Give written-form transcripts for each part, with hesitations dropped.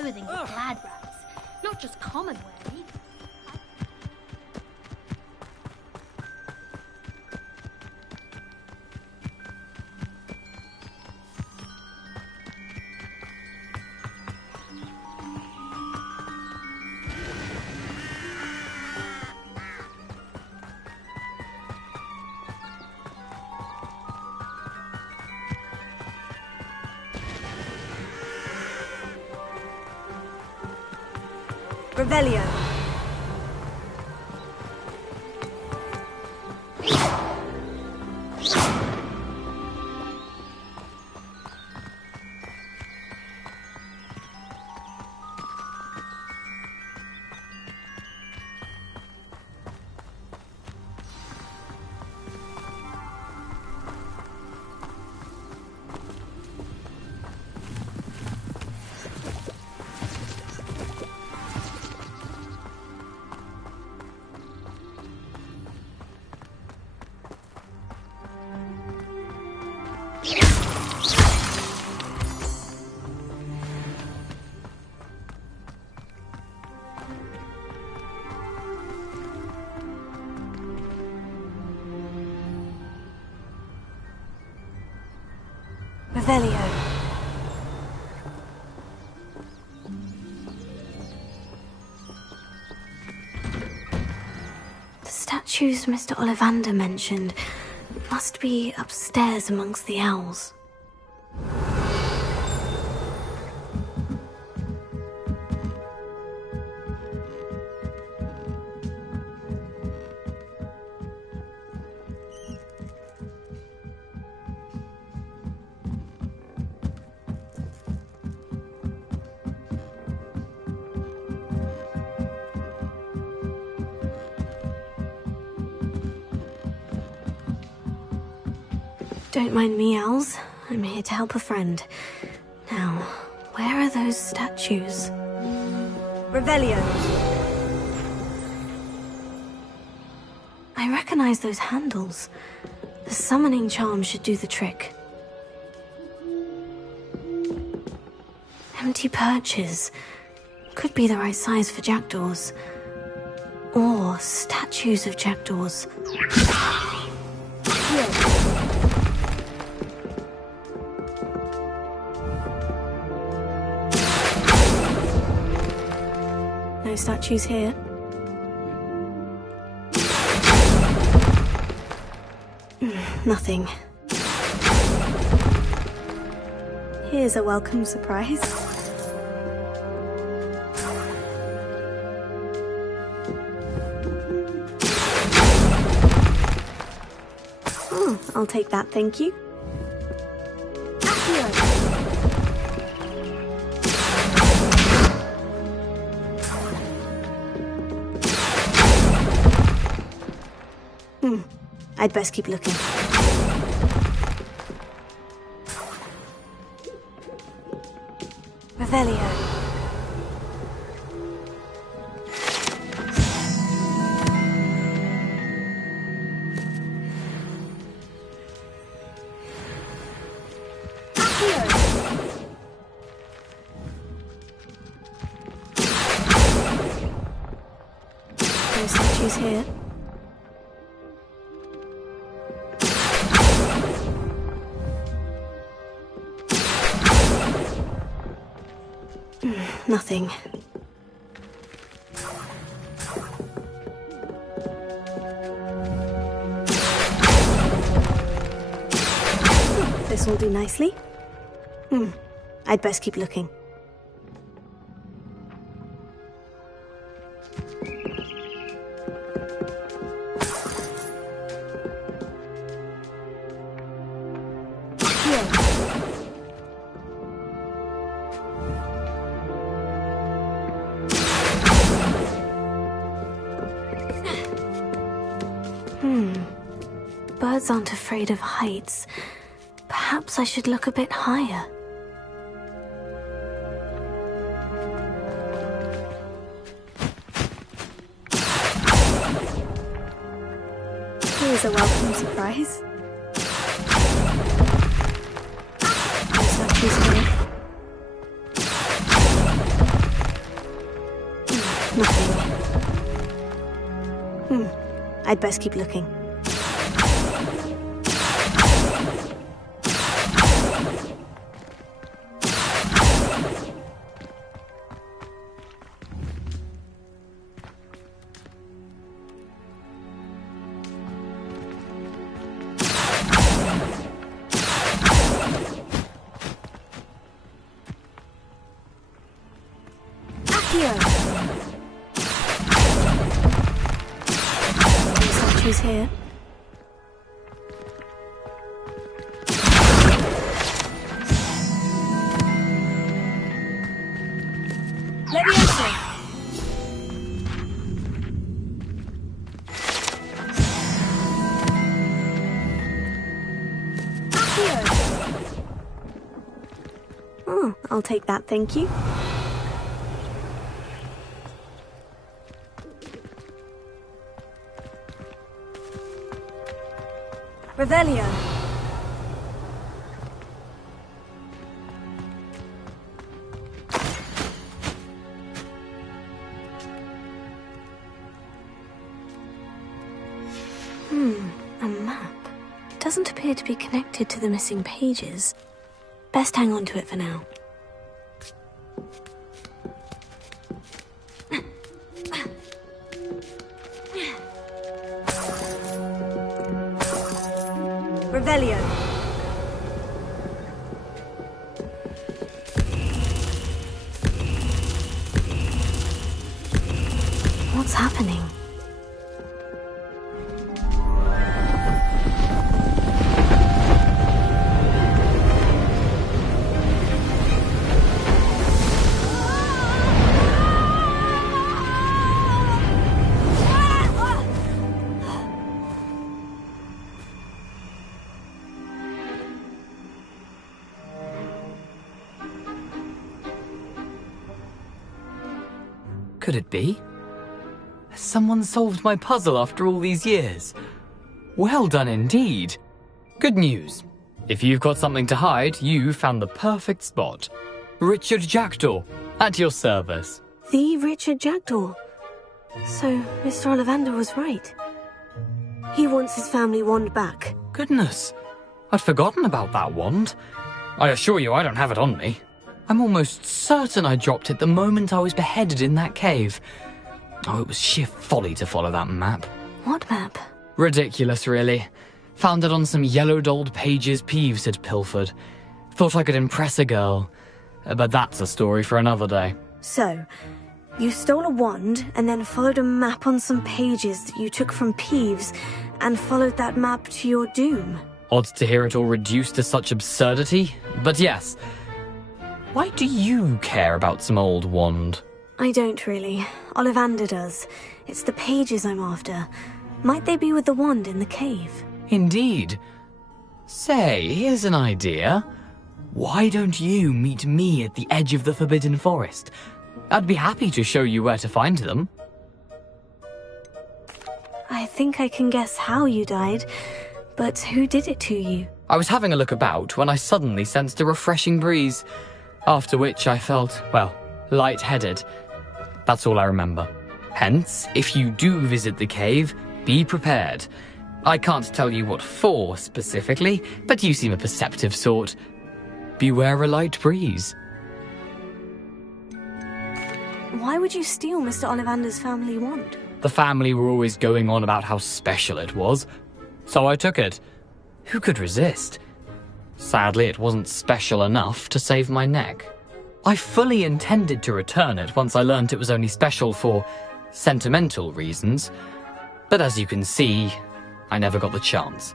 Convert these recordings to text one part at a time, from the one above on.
clothing of glad rags, not just common wear either. Revelio. Revelio. The statues Mr. Ollivander mentioned must be upstairs amongst the owls. Don't mind me, owls. I'm here to help a friend. Now, where are those statues? Revelio. I recognize those handles. The summoning charm should do the trick. Empty perches. Could be the right size for jackdaws. Or statues of jackdaws. No statues here. Nothing. Here's a welcome surprise. Oh, I'll take that, thank you. I'd best keep looking. Revelio. No statues here. Nothing. This will do nicely. I'd best keep looking. Birds aren't afraid of heights. Perhaps I should look a bit higher. Here's a welcome surprise. No statues here. Nothing. I'd best keep looking. Statues here. Leviosa. Oh, I'll take that, thank you. Revelio. A map. Doesn't appear to be connected to the missing pages. Best hang on to it for now. Revelio. What's happening? Could it be? Has someone solved my puzzle after all these years? Well done indeed. Good news. If you've got something to hide, you found the perfect spot. Richard Jackdaw, at your service. The Richard Jackdaw. So, Mr. Ollivander was right. He wants his family wand back. Goodness, I'd forgotten about that wand. I assure you I don't have it on me. I'm almost certain I dropped it the moment I was beheaded in that cave. Oh, it was sheer folly to follow that map. What map? Ridiculous, really. Found it on some yellowed old pages Peeves had pilfered. Thought I could impress a girl. But that's a story for another day. So, you stole a wand and then followed a map on some pages that you took from Peeves and followed that map to your doom. Odd to hear it all reduced to such absurdity, but yes. Why do you care about some old wand? I don't really. Ollivander does. It's the pages I'm after. Might they be with the wand in the cave? Indeed. Say, here's an idea. Why don't you meet me at the edge of the Forbidden Forest? I'd be happy to show you where to find them. I think I can guess how you died, but who did it to you? I was having a look about when I suddenly sensed a refreshing breeze, after which I felt, well, lightheaded. That's all I remember. Hence, if you do visit the cave, be prepared. I can't tell you what for specifically, but you seem a perceptive sort. Beware a light breeze. Why would you steal Mr. Ollivander's family wand? The family were always going on about how special it was, so I took it. Who could resist? Sadly, it wasn't special enough to save my neck. I fully intended to return it once I learned it was only special for sentimental reasons, but as you can see, I never got the chance.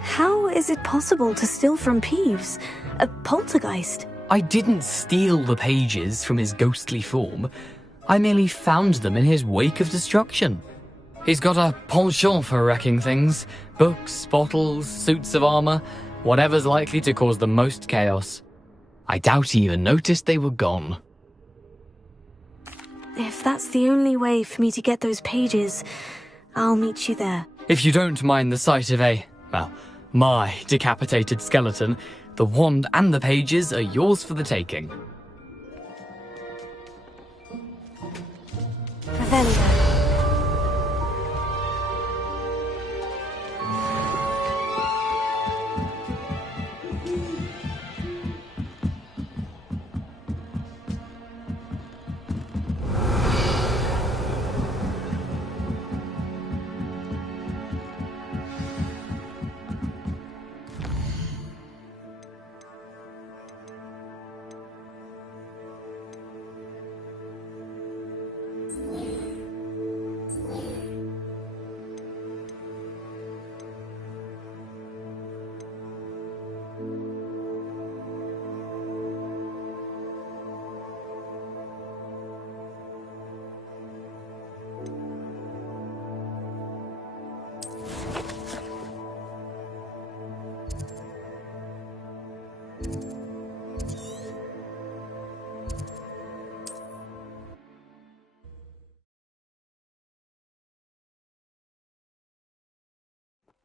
How is it possible to steal from Peeves? A poltergeist? I didn't steal the pages from his ghostly form. I merely found them in his wake of destruction. He's got a penchant for wrecking things. Books, bottles, suits of armor, whatever's likely to cause the most chaos. I doubt he even noticed they were gone. If that's the only way for me to get those pages, I'll meet you there. If you don't mind the sight of my decapitated skeleton, the wand and the pages are yours for the taking.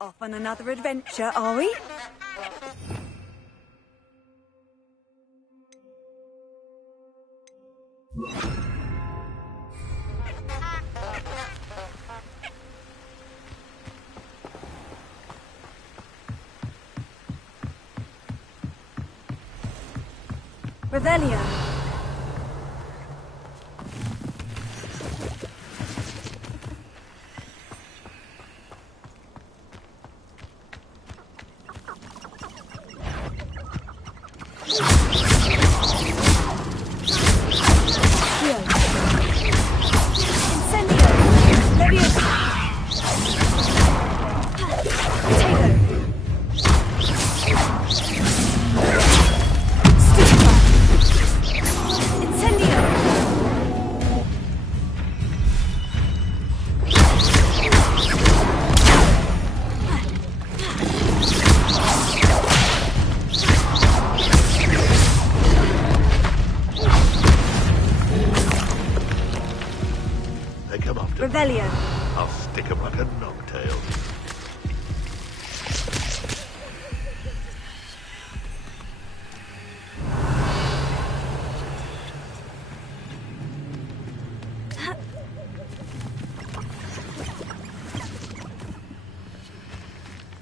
Off on another adventure, are we? Revelio. Revelio. I'll stick him like a knocktail.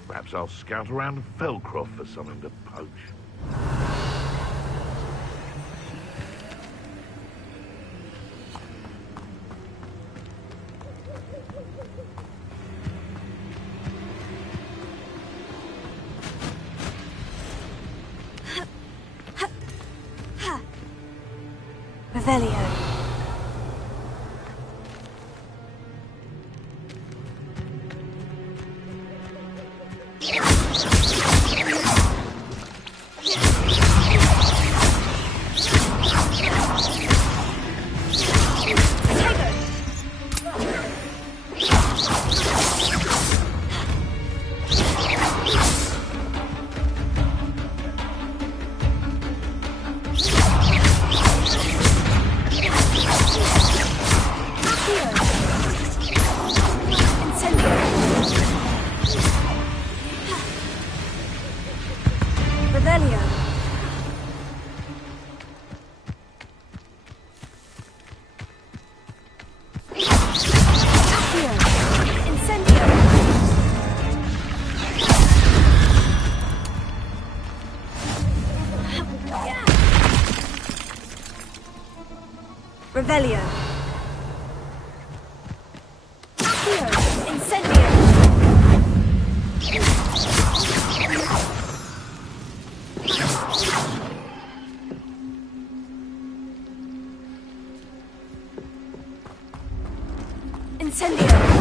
Perhaps I'll scout around Felcroft for something to poach. Revelio. Revelio. Incendio. Incendio.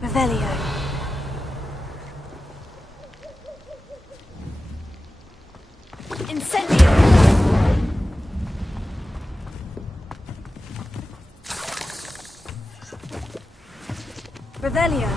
Revelio. Incendio. Revelio.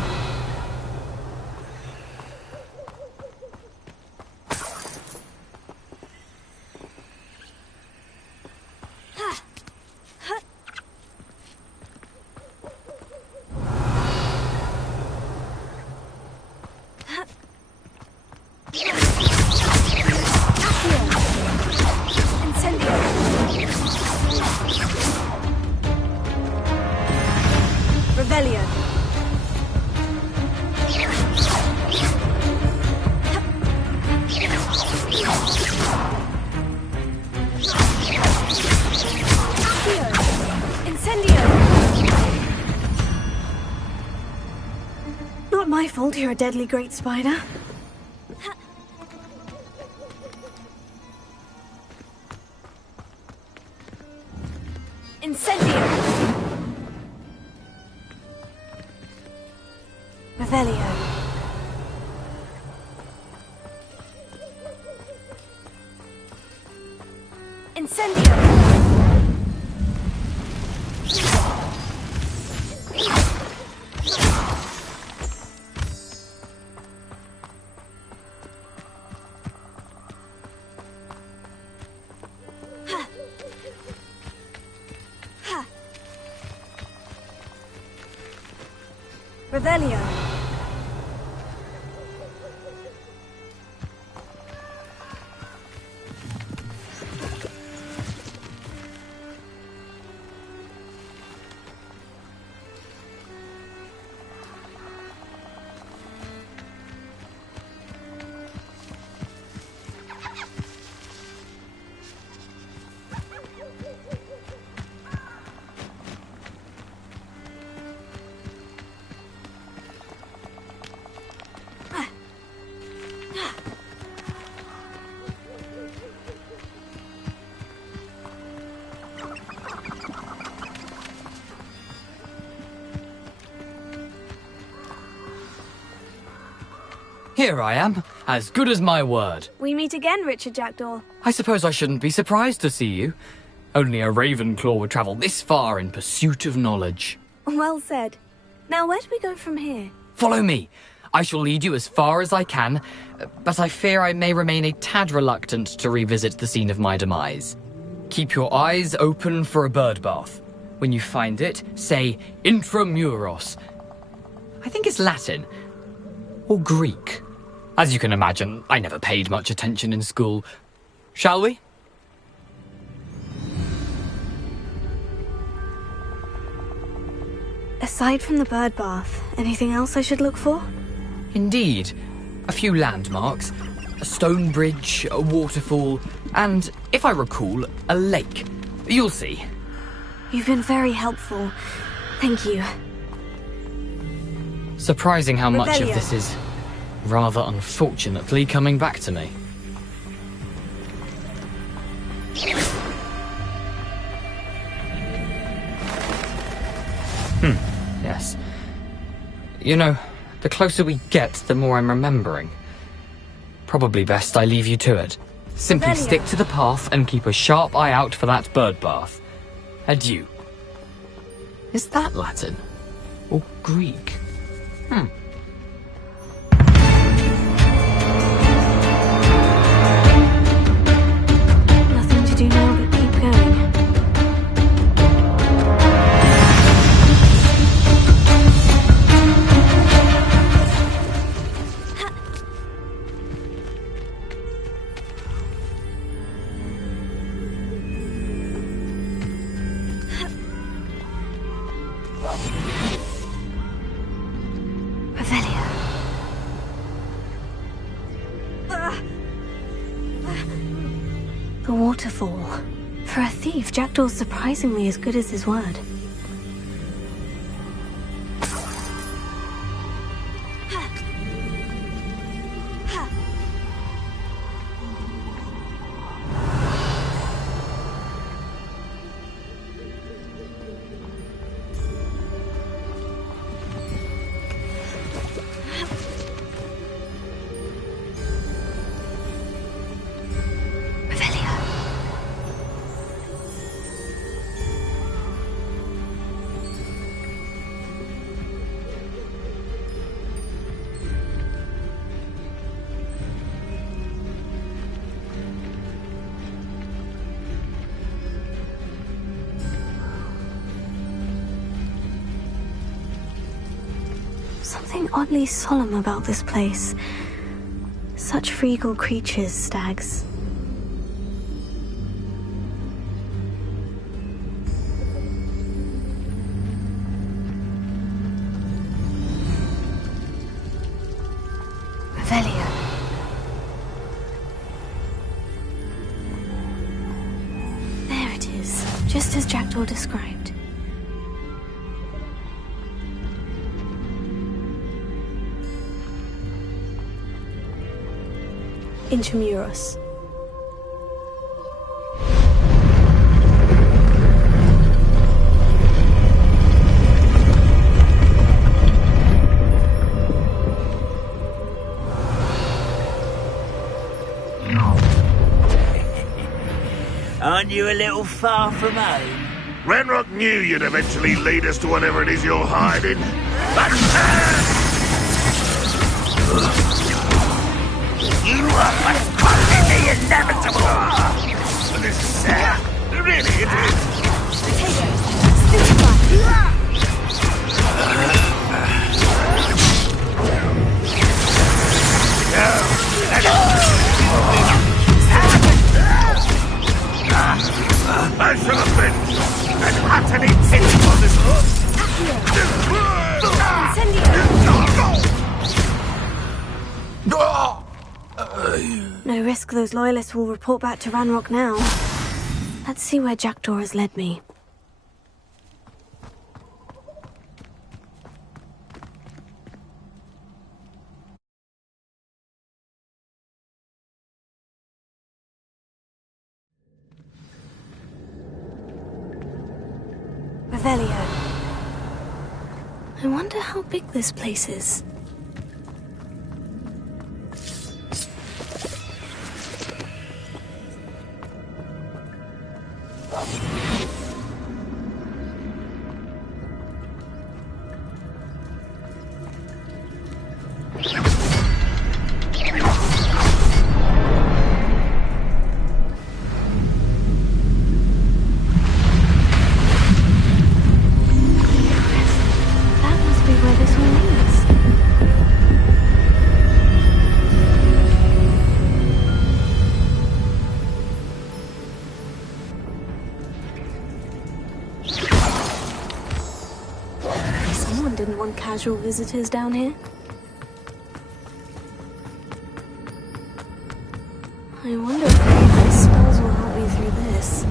Revelio. Incendio. Not my fault you're a deadly great spider. Incendio! Revelio. Incendio! Revelio. Here I am, as good as my word. We meet again, Richard Jackdaw. I suppose I shouldn't be surprised to see you. Only a Ravenclaw would travel this far in pursuit of knowledge. Well said. Now, where do we go from here? Follow me. I shall lead you as far as I can, but I fear I may remain a tad reluctant to revisit the scene of my demise. Keep your eyes open for a bird bath. When you find it, say intramuros. I think it's Latin. Or Greek. As you can imagine, I never paid much attention in school. Shall we? Aside from the bird bath, anything else I should look for? Indeed. A few landmarks. A stone bridge, a waterfall, and, if I recall, a lake. You'll see. You've been very helpful. Thank you. Surprising how much of Revelio. this is, rather unfortunately, coming back to me. Yes. You know, the closer we get, the more I'm remembering. Probably best I leave you to it. Simply Revelio. stick to the path and keep a sharp eye out for that bird bath. Adieu. Is that Latin? Or Greek? Nothing to do now but keep going. Revelio. The waterfall. For a thief, Jackdaw's surprisingly as good as his word. Revelio. Something oddly solemn about this place. Such regal creatures, stags. Revelio. There it is, just as Jackdaw described. Intramuros. Aren't you a little far from home? Ranrock knew you'd eventually lead us to whatever it is you're hiding. You are what's causing the inevitable! This is sad. Really, it is. I should have been an utterly ticked on this hook. No risk those loyalists will report back to Ranrock now. Let's see where Jackdaw has led me. Revelio. I wonder how big this place is. Didn't want casual visitors down here. I wonder if any of these spells will help me through this.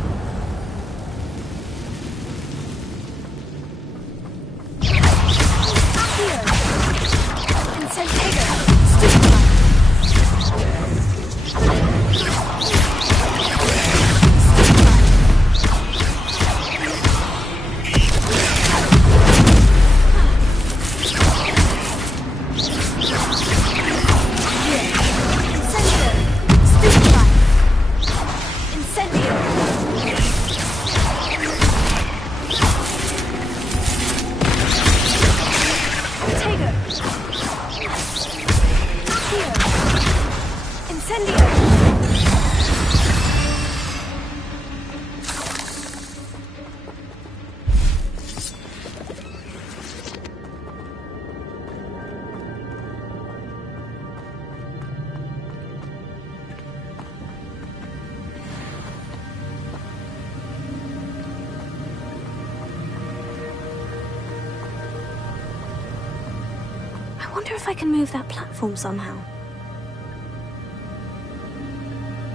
I wonder if I can move that platform somehow.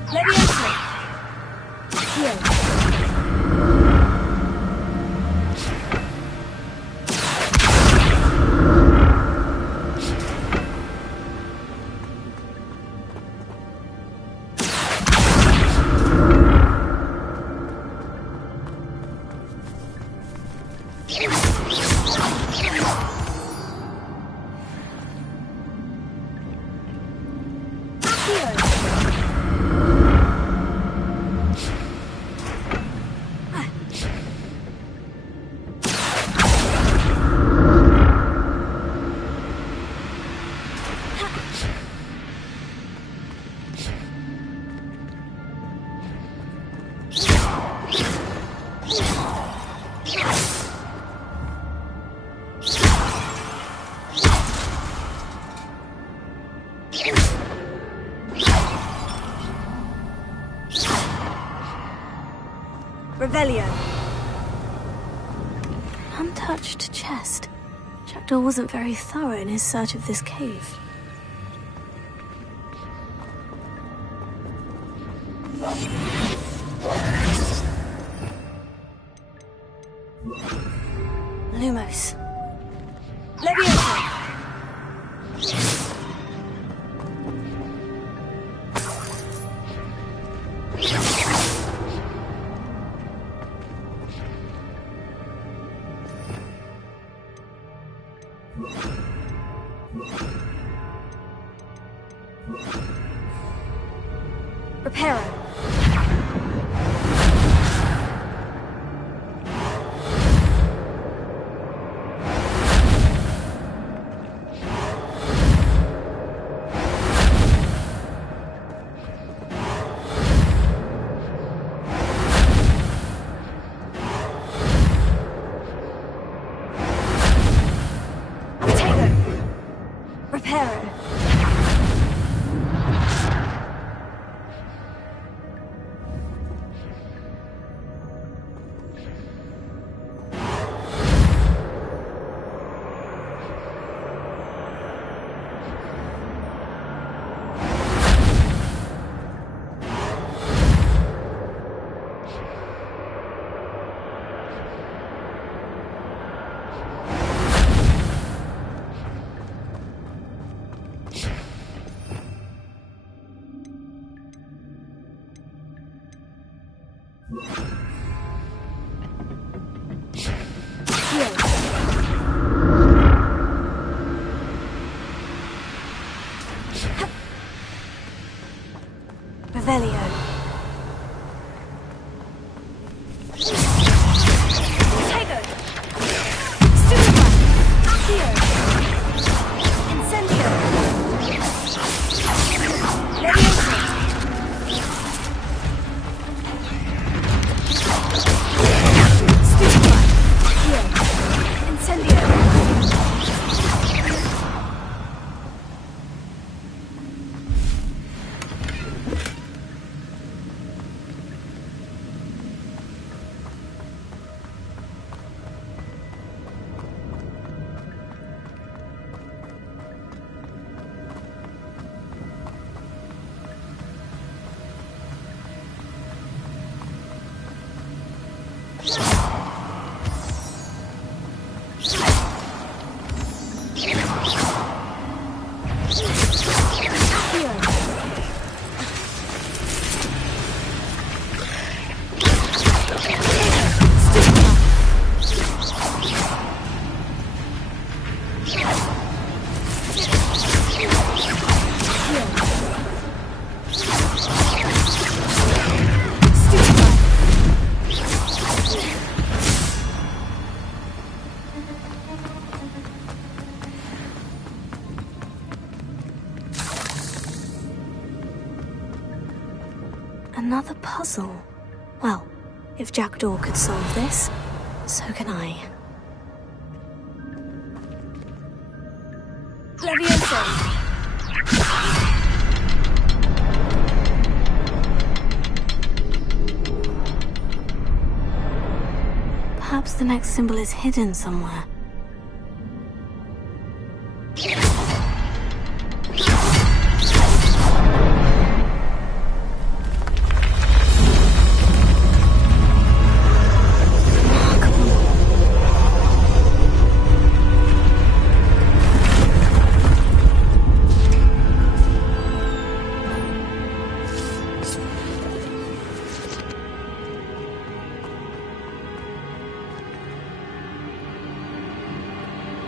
Leviosa! Here. Revelio. Untouched chest. Jackdaw wasn't very thorough in his search of this cave. Lumos. Leviosa! Reparo. Revelio. Tego! Stupa! Accio! Incendio! Levioso! Stupa! Accio! Incendio! Another puzzle. Well, if Jackdaw could solve this, so can I. Levioso! Perhaps the next symbol is hidden somewhere.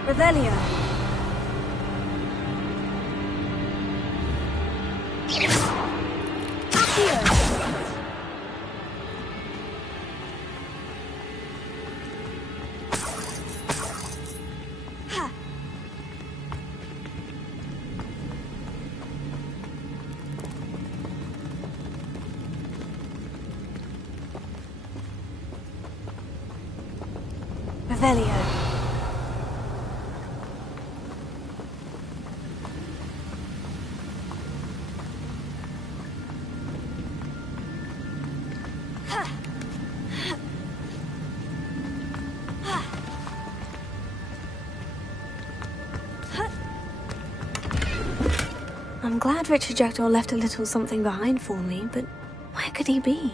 Revelio! Accio! Ha! Revelio. I'm glad Richard Jackdaw left a little something behind for me, but where could he be?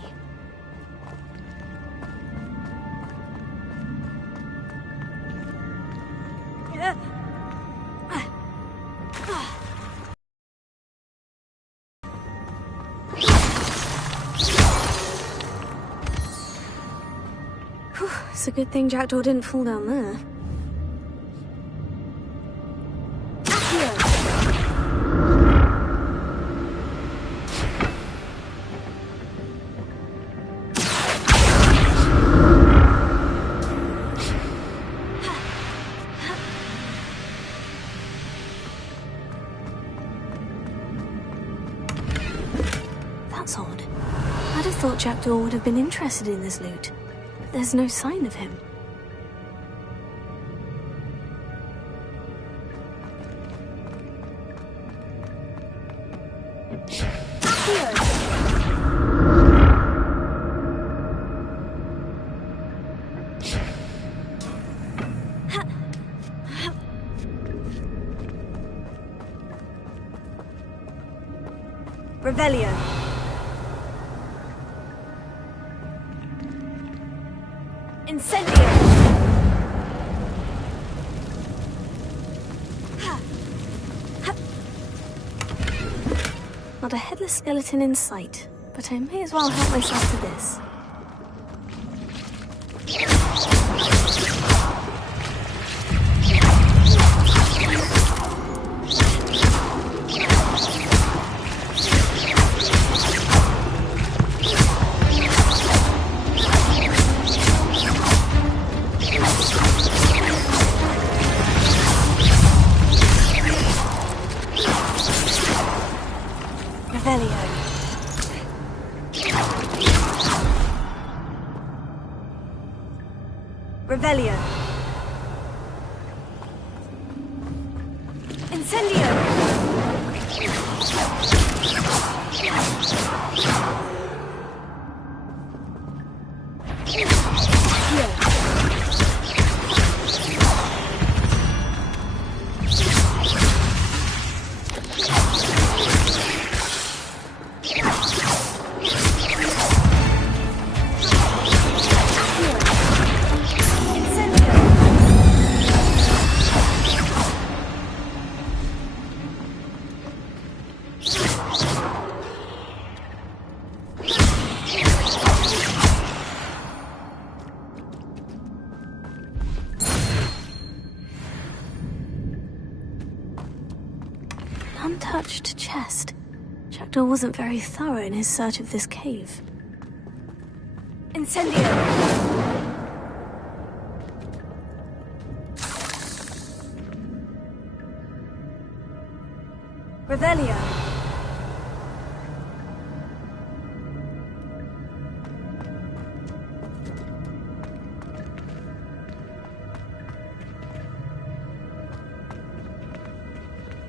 Whew, it's a good thing Jackdaw didn't fall down there. That's odd. I'd have thought Jackdaw would have been interested in this loot. There's no sign of him. Revelio. Incendio. Not a headless skeleton in sight, but I may as well help myself to this. Revelio. Incendio. Untouched chest. Jackdaw wasn't very thorough in his search of this cave. Incendio. Revelio.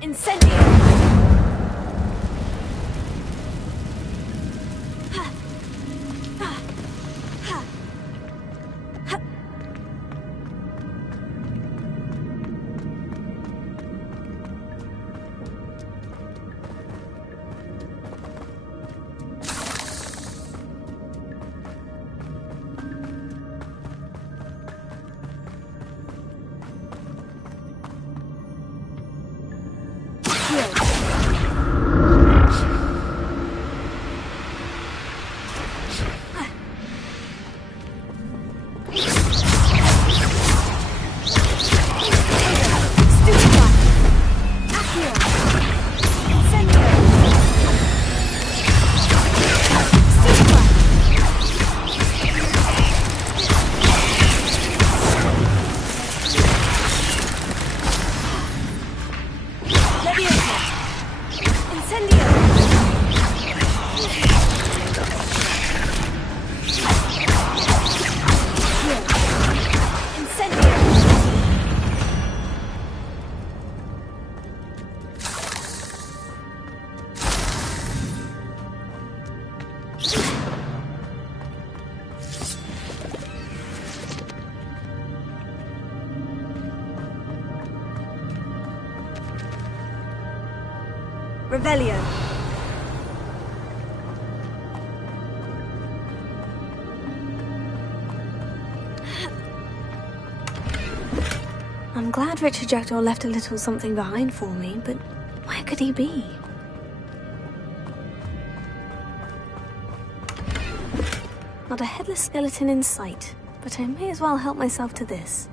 Incendio. Revelio. I'm glad Richard Jackdaw left a little something behind for me, but where could he be? Not a headless skeleton in sight, but I may as well help myself to this.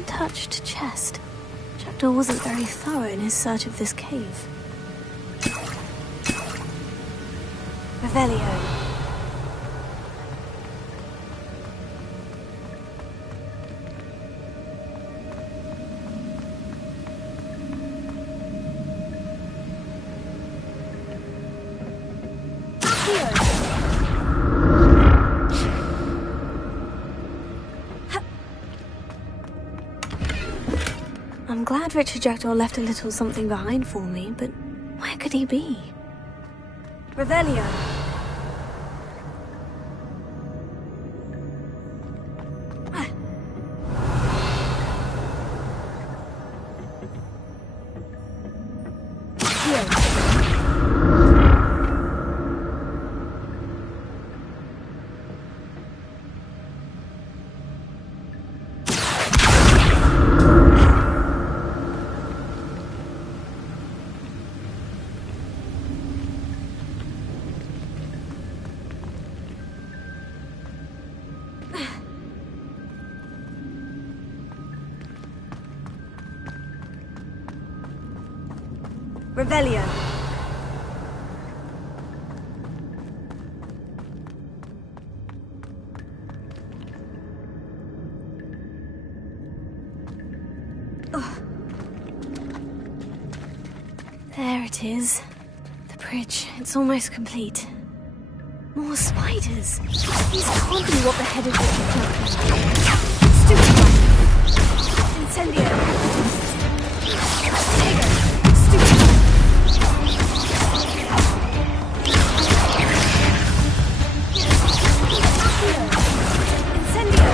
untouched chest. Jackdaw wasn't very thorough in his search of this cave. Revelio. I'm glad Richard Jackdaw left a little something behind for me, but where could he be? Revelio. Revelio. There it is. The bridge. It's almost complete. More spiders. These can't be what the head of Richard Jackdaw. Stupefy. Incendio. Incendio.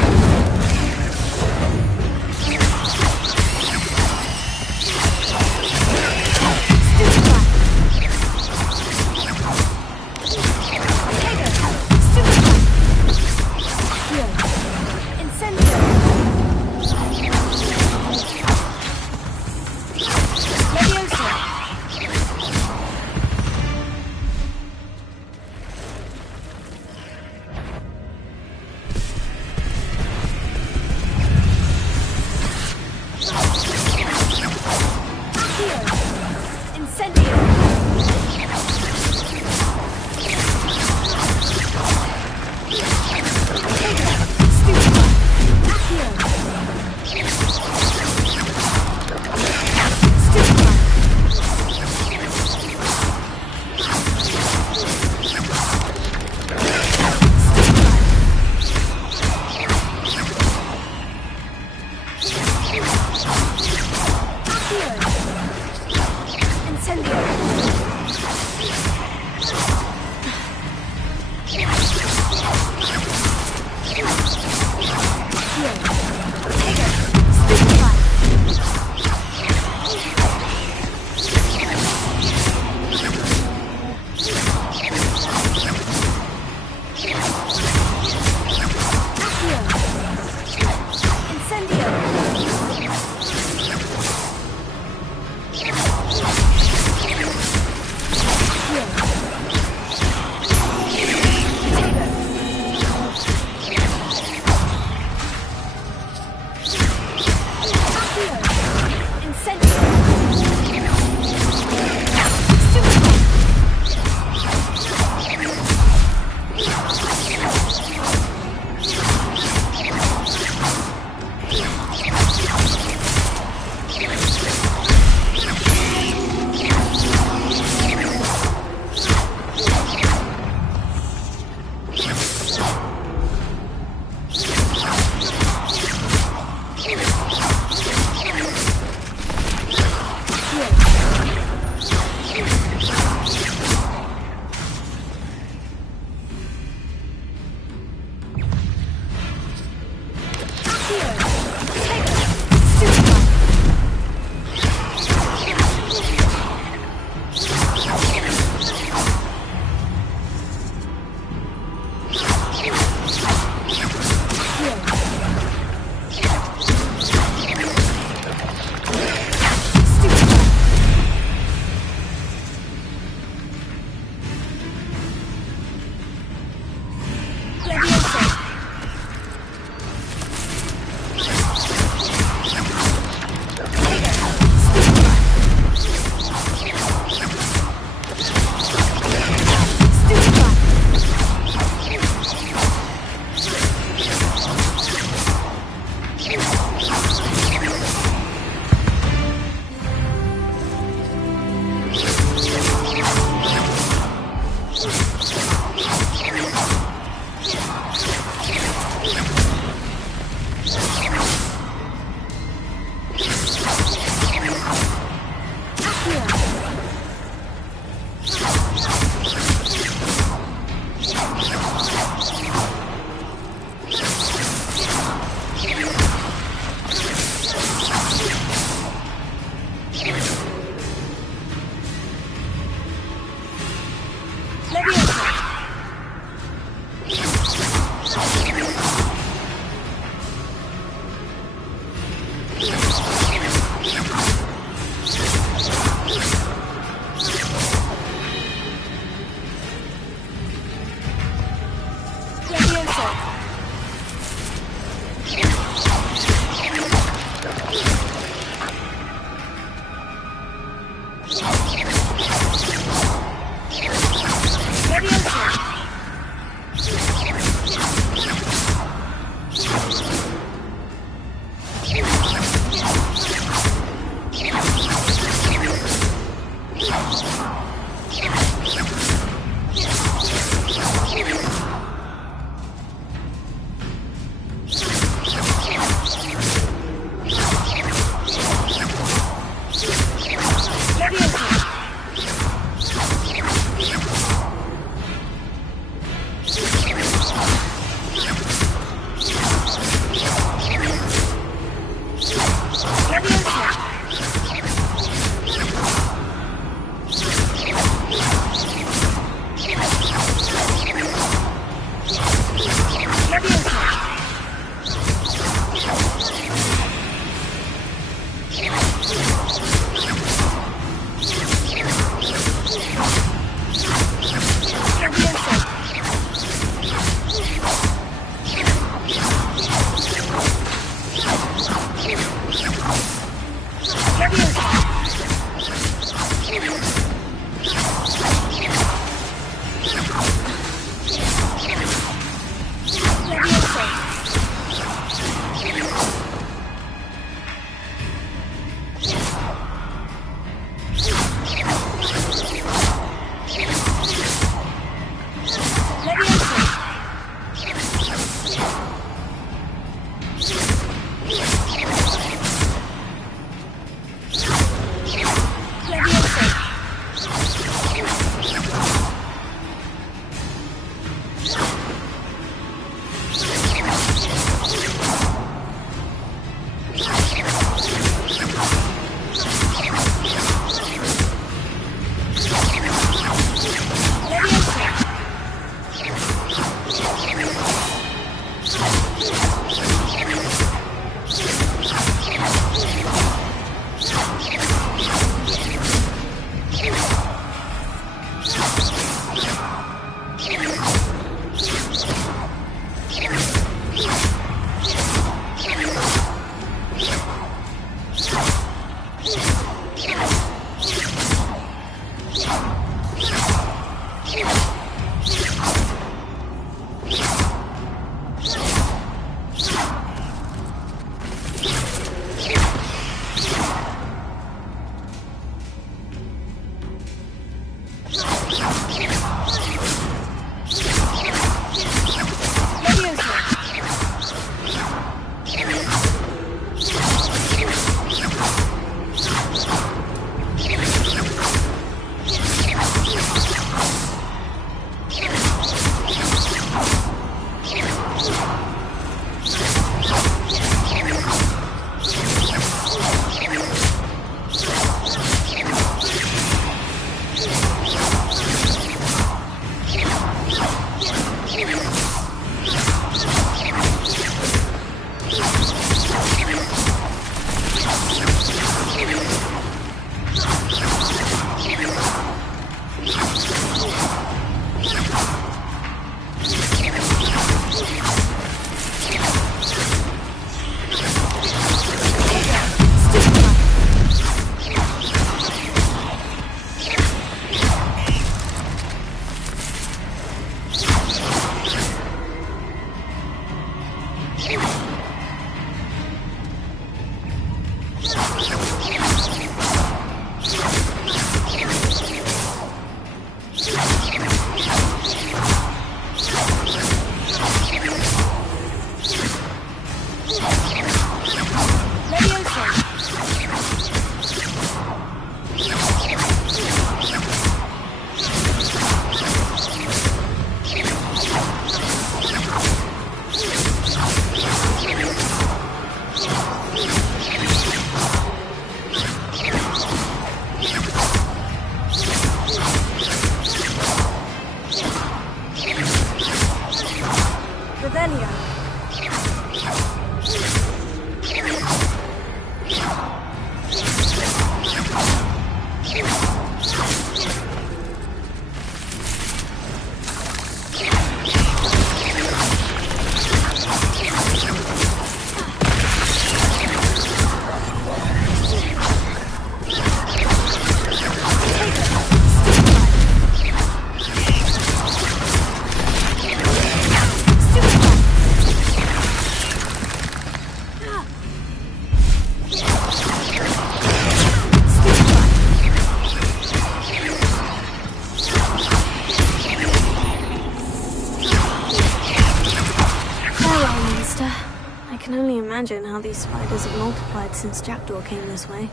imagine how these spiders have multiplied since Jackdaw came this way.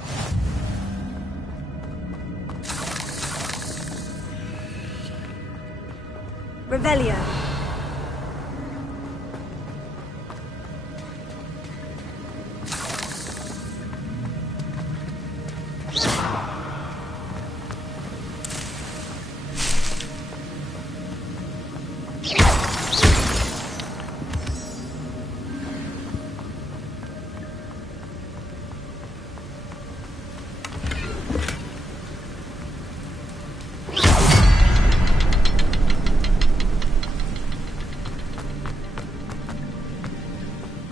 Revelio.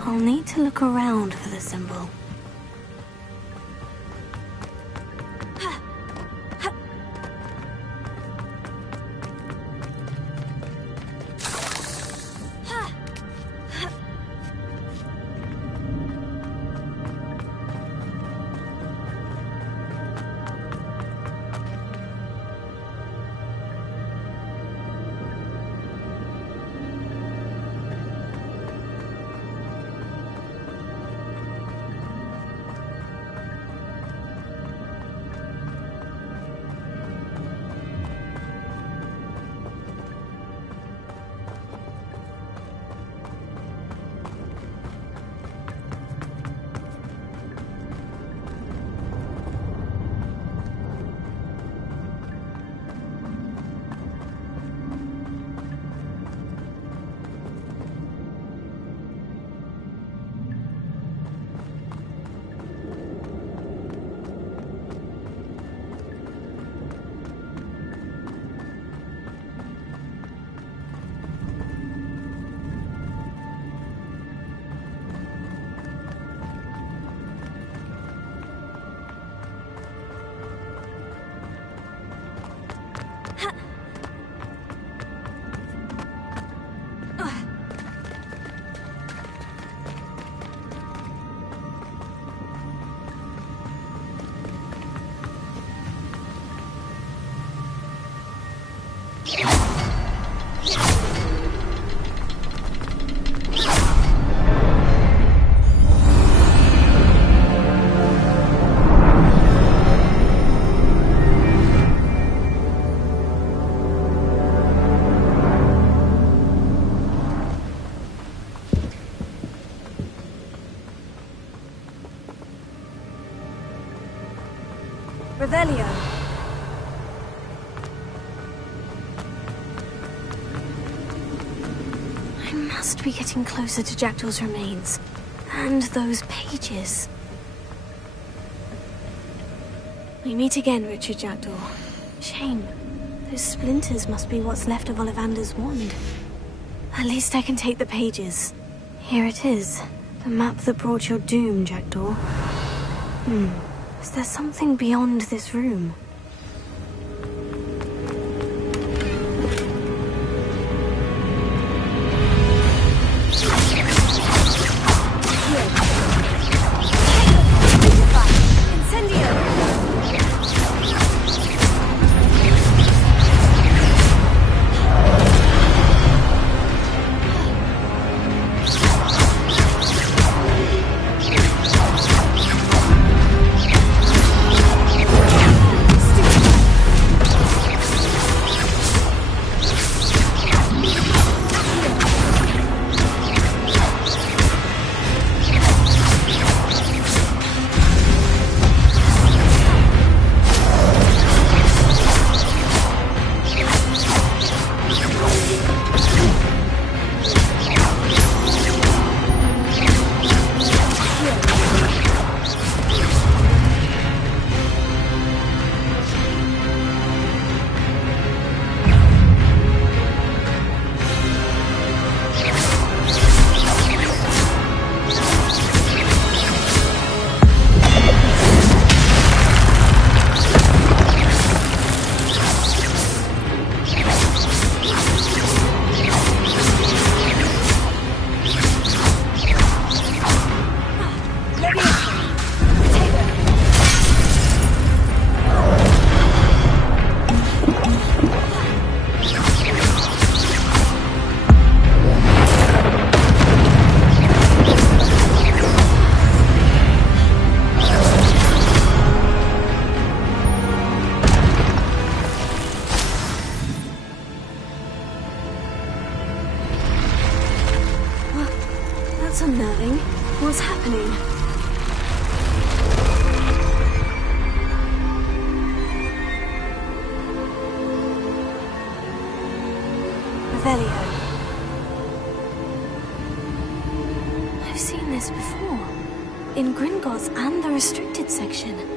I'll need to look around for the symbol. Revelio. I must be getting closer to Jackdaw's remains. And those pages. We meet again, Richard Jackdaw. Shame. Those splinters must be what's left of Ollivander's wand. At least I can take the pages. Here it is. The map that brought your doom, Jackdaw. Is there something beyond this room? That's unnerving. What's happening? Revelio. I've seen this before. In Gringotts and the restricted section.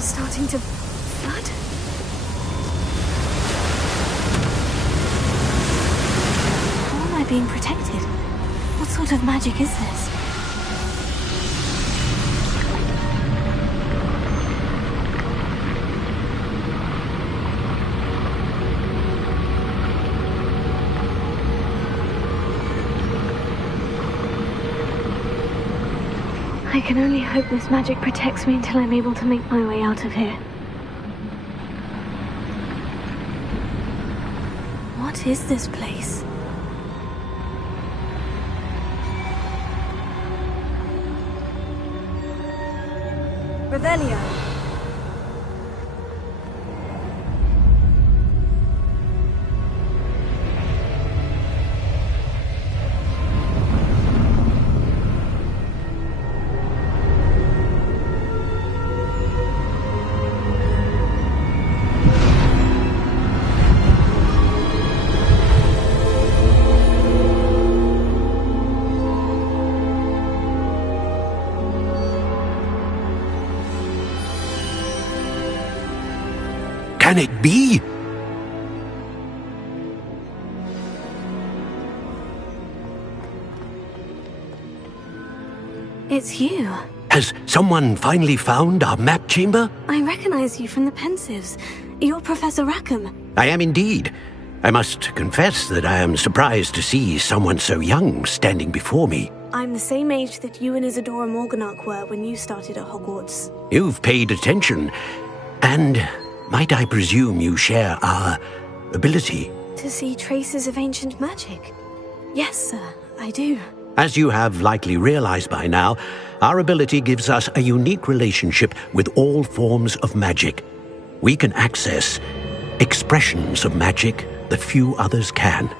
Starting to flood? How am I being protected? What sort of magic is this? I can only hope this magic protects me until I'm able to make my way out of here. What is this place? Revelio. Can it be? It's you. Has someone finally found our map chamber? I recognize you from the Pensives. You're Professor Rackham. I am indeed. I must confess that I am surprised to see someone so young standing before me. I'm the same age that you and Isadora Morganach were when you started at Hogwarts. You've paid attention, and might I presume you share our ability? To see traces of ancient magic? Yes, sir, I do. As you have likely realized by now, our ability gives us a unique relationship with all forms of magic. We can access expressions of magic that few others can.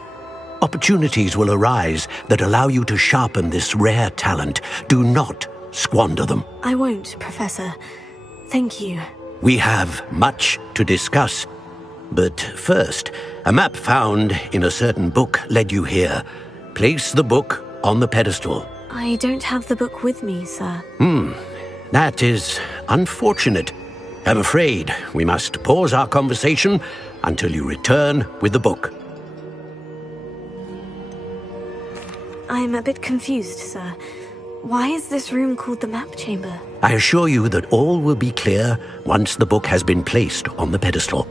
Opportunities will arise that allow you to sharpen this rare talent. Do not squander them. I won't, Professor. Thank you. We have much to discuss. But first, a map found in a certain book led you here. Place the book on the pedestal. I don't have the book with me, sir. That is unfortunate. I'm afraid we must pause our conversation until you return with the book. I'm a bit confused, sir. Why is this room called the map chamber? I assure you that all will be clear once the book has been placed on the pedestal.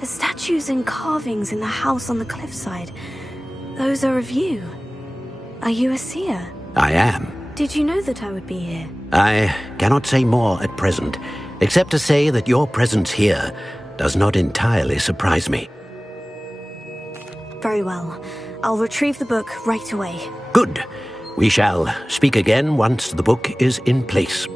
The statues and carvings in the house on the cliffside, those are of you. Are you a seer? I am. Did you know that I would be here? I cannot say more at present, except to say that your presence here does not entirely surprise me. Very well. I'll retrieve the book right away. Good. We shall speak again once the book is in place.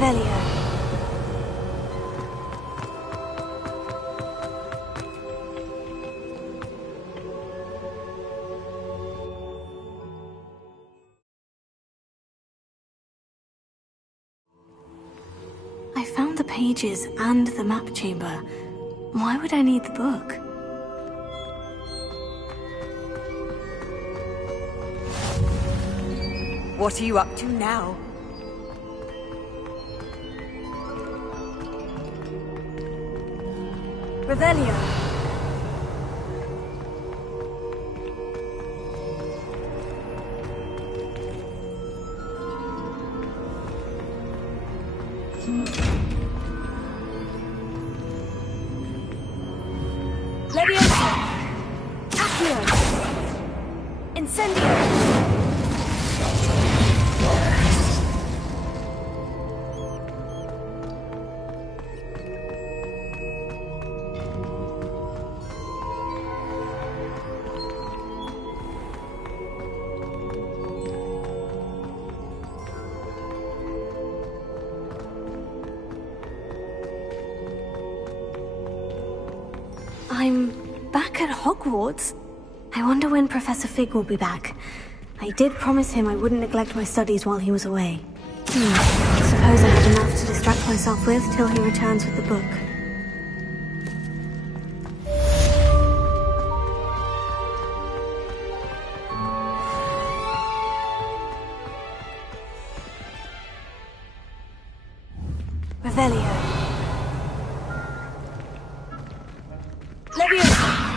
Revelio. I found the pages and the map chamber. Why would I need the book? What are you up to now? Revelio. Leviosa. Accio. Incendio. I'm back at Hogwarts. I wonder when Professor Fig will be back. I did promise him I wouldn't neglect my studies while he was away. I suppose I have enough to distract myself with till he returns with the book. Revelio. Leviosa.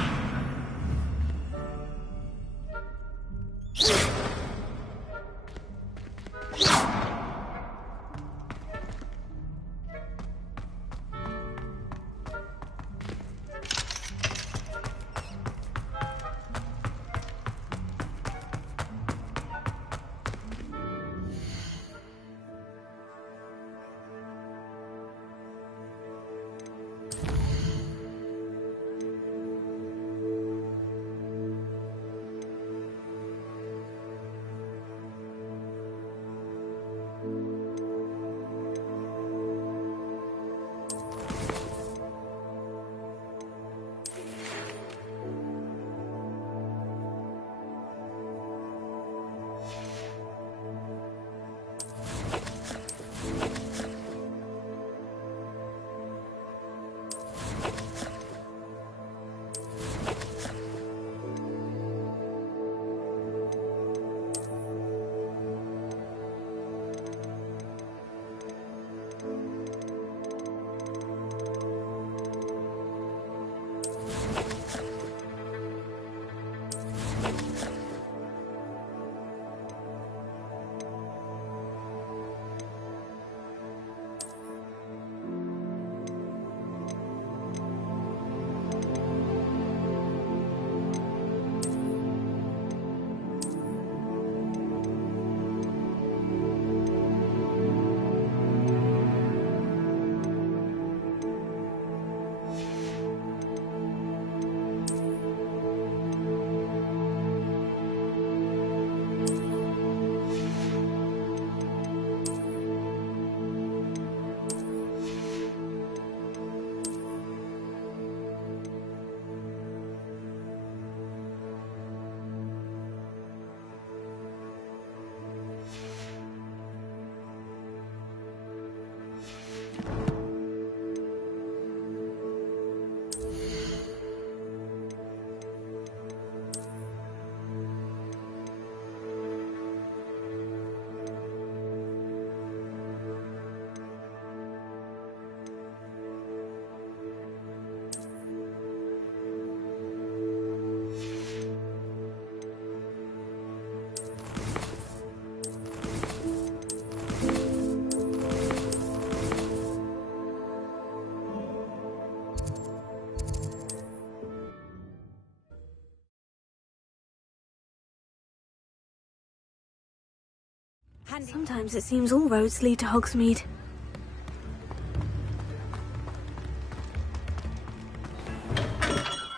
Sometimes it seems all roads lead to Hogsmeade.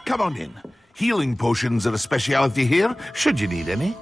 Come on in. Healing potions are a speciality here, should you need any.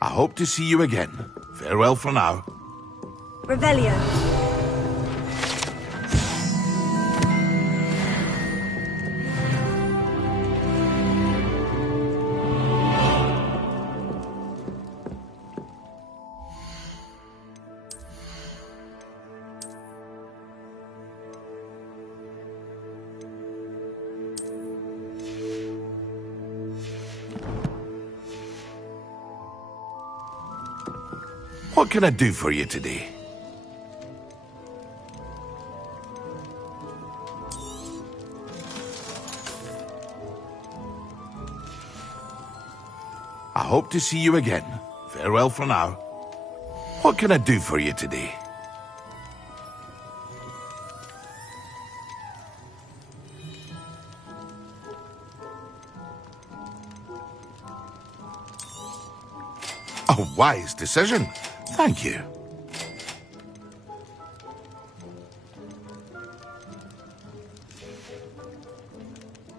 I hope to see you again. Farewell for now. Revelio. What can I do for you today? I hope to see you again. Farewell for now. What can I do for you today? A wise decision. Thank you.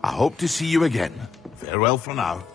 I hope to see you again. Farewell for now.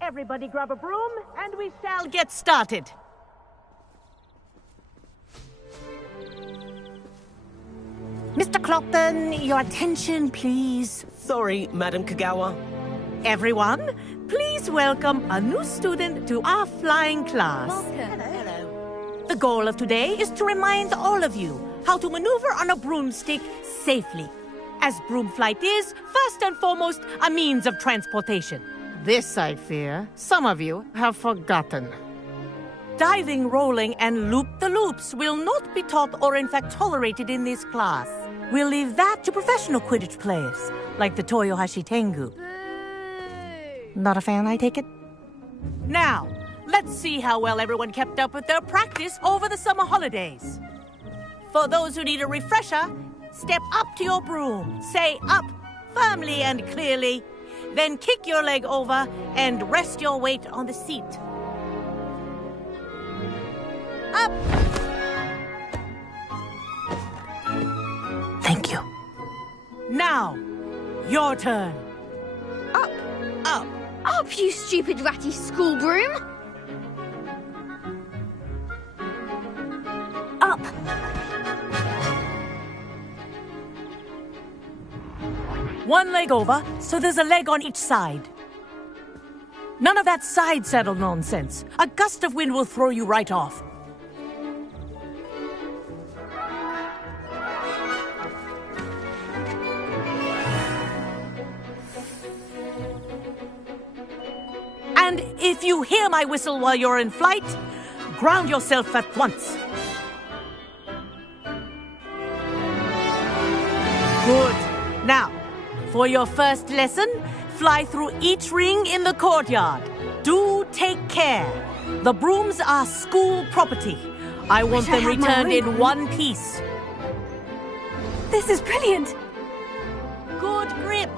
Everybody grab a broom, and we shall get started. Mr. Clopton, your attention, please. Sorry, Madam Kagawa. Everyone, please welcome a new student to our flying class. Hello. The goal of today is to remind all of you how to maneuver on a broomstick safely, as broom flight is, first and foremost, a means of transportation. This, I fear, some of you have forgotten. Diving, rolling, and loop-the-loops will not be taught or in fact tolerated in this class. We'll leave that to professional Quidditch players, like the Toyohashi Tengu. Not a fan, I take it? Now, let's see how well everyone kept up with their practice over the summer holidays. For those who need a refresher, step up to your broom, say up firmly and clearly, then kick your leg over and rest your weight on the seat. Up! Thank you. Now, your turn. Up! Up! Up, you stupid ratty school broom! Up! One leg over, so there's a leg on each side. None of that side saddle nonsense. A gust of wind will throw you right off. And if you hear my whistle while you're in flight, ground yourself at once. Good. Now, for your first lesson, fly through each ring in the courtyard. Do take care. The brooms are school property. I want them returned in one piece. This is brilliant. Good grip.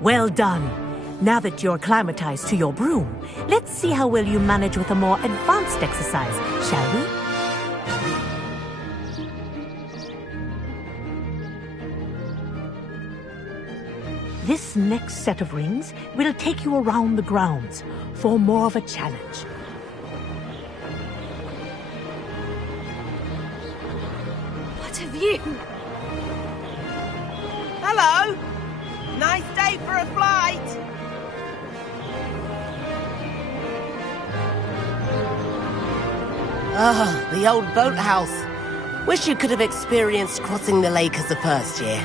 Well done. Now that you're acclimatized to your broom, let's see how well you manage with a more advanced exercise, shall we? This next set of rings will take you around the grounds for more of a challenge. What a view! Hello! Nice day for a flight! Ah, the old boathouse. Wish you could have experienced crossing the lake as the first year.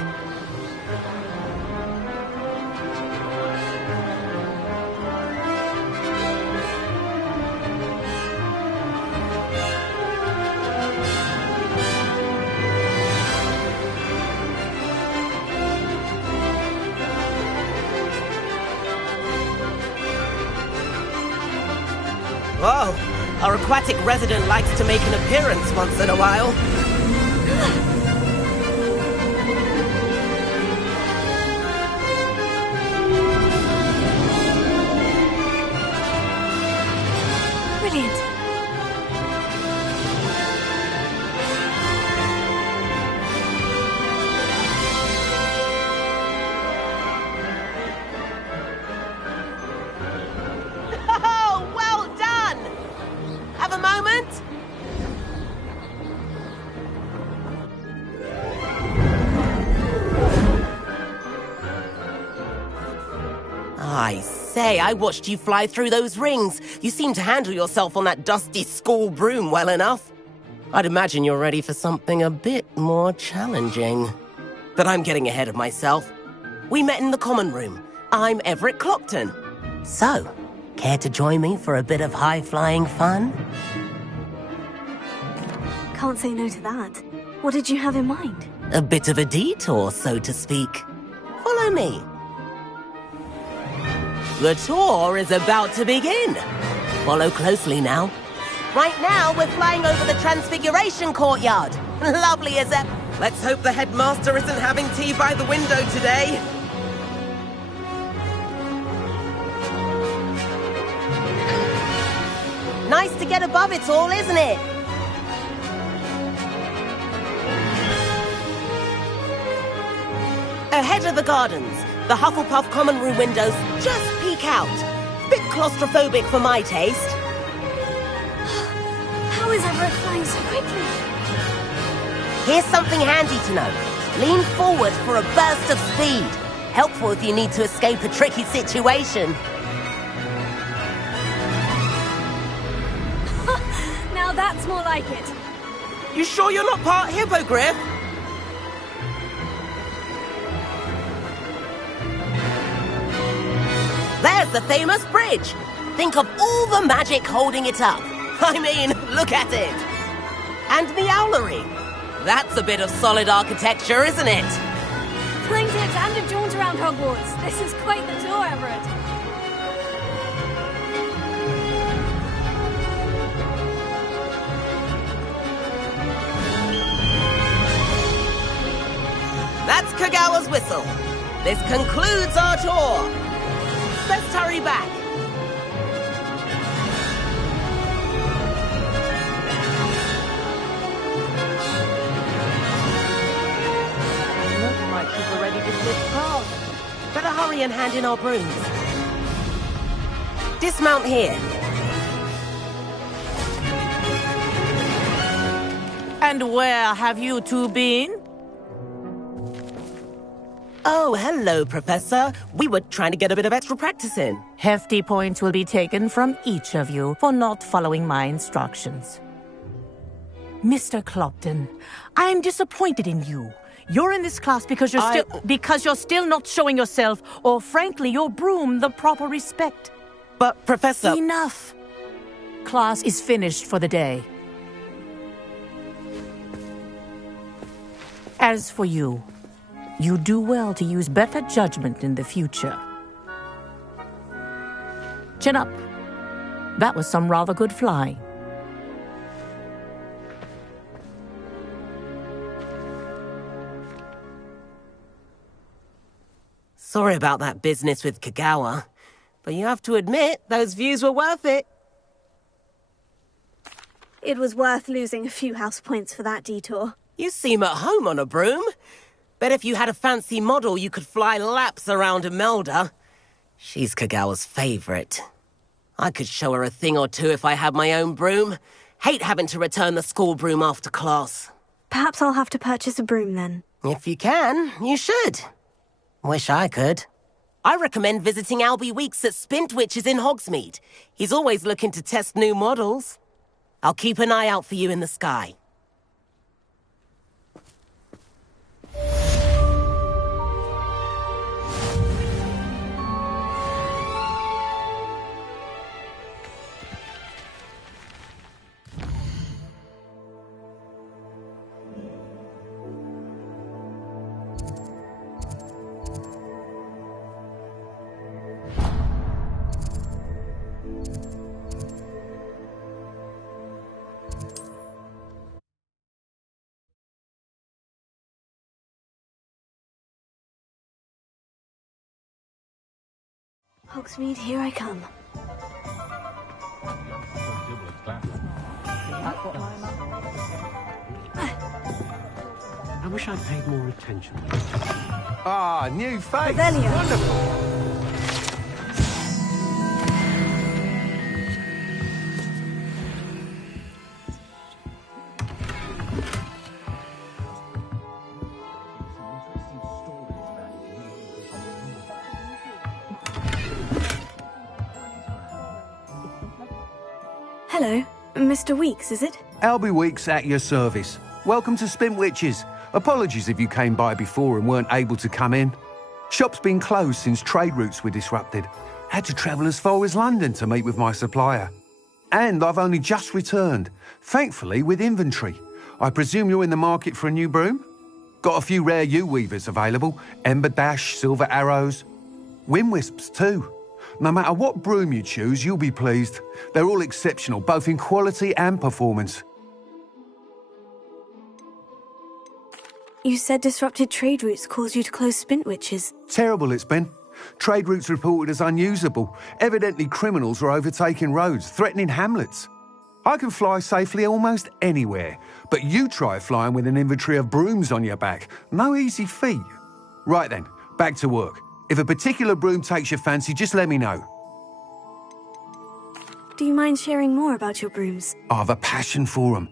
Whoa, our aquatic resident likes to make an appearance once in a while. Brilliant. Oh, well done! Have a moment? I say, I watched you fly through those rings. You seem to handle yourself on that dusty school broom well enough. I'd imagine you're ready for something a bit more challenging. But I'm getting ahead of myself. We met in the common room. I'm Everett Clopton. So, care to join me for a bit of high-flying fun? Can't say no to that. What did you have in mind? A bit of a detour, so to speak. Follow me. The tour is about to begin. Follow closely now. Right now, we're flying over the Transfiguration Courtyard. Lovely as ever. Let's hope the headmaster isn't having tea by the window today. Nice to get above it all, isn't it? Ahead of the gardens, the Hufflepuff common room windows just peek out. Bit claustrophobic for my taste. How is Everett flying so quickly? Here's something handy to know. Lean forward for a burst of speed. Helpful if you need to escape a tricky situation. Now that's more like it. You sure you're not part hippogriff? There's the famous bridge. Think of all the magic holding it up. I mean, look at it. And the owlery. That's a bit of solid architecture, isn't it? Flying tips and a jaunt around Hogwarts. This is quite the tour, Everett. That's Kagawa's whistle. This concludes our tour. Let's hurry back. Looks like people are ready to slip past. Better hurry and hand in our brooms. Dismount here. And where have you two been? Oh, hello, Professor. We were trying to get a bit of extra practice in. Hefty points will be taken from each of you for not following my instructions. Mr. Clopton, I'm disappointed in you. You're in this class because you're still not showing yourself, or frankly, your broom the proper respect. But, Professor... Enough. Class is finished for the day. As for you, You do well to use better judgment in the future. Chin up. That was some rather good flying. Sorry about that business with Kagawa, but you have to admit, those views were worth it. It was worth losing a few house points for that detour. You seem at home on a broom. Bet if you had a fancy model, you could fly laps around Imelda. She's Kagawa's favorite. I could show her a thing or two if I had my own broom. Hate having to return the school broom after class. Perhaps I'll have to purchase a broom then. If you can, you should. Wish I could. I recommend visiting Albie Weeks at Spintwitches in Hogsmeade. He's always looking to test new models. I'll keep an eye out for you in the sky. Hogsmeade, here I come. I wish I'd paid more attention. Ah, new face. Revelio. Wonderful. Hello, Mr. Weeks, is it? Albie Weeks at your service. Welcome to Spintwitches. Apologies if you came by before and weren't able to come in. Shop's been closed since trade routes were disrupted. Had to travel as far as London to meet with my supplier. And I've only just returned, thankfully with inventory. I presume you're in the market for a new broom? Got a few rare U-weavers available. Ember Dash, Silver Arrows. Wind Wisps too. No matter what broom you choose, you'll be pleased. They're all exceptional, both in quality and performance. You said disrupted trade routes caused you to close Spintwitches. Terrible it's been. Trade routes reported as unusable. Evidently criminals are overtaking roads, threatening hamlets. I can fly safely almost anywhere, but you try flying with an inventory of brooms on your back. No easy feat. Right then, back to work. If a particular broom takes your fancy, just let me know. Do you mind sharing more about your brooms? I have a passion for them.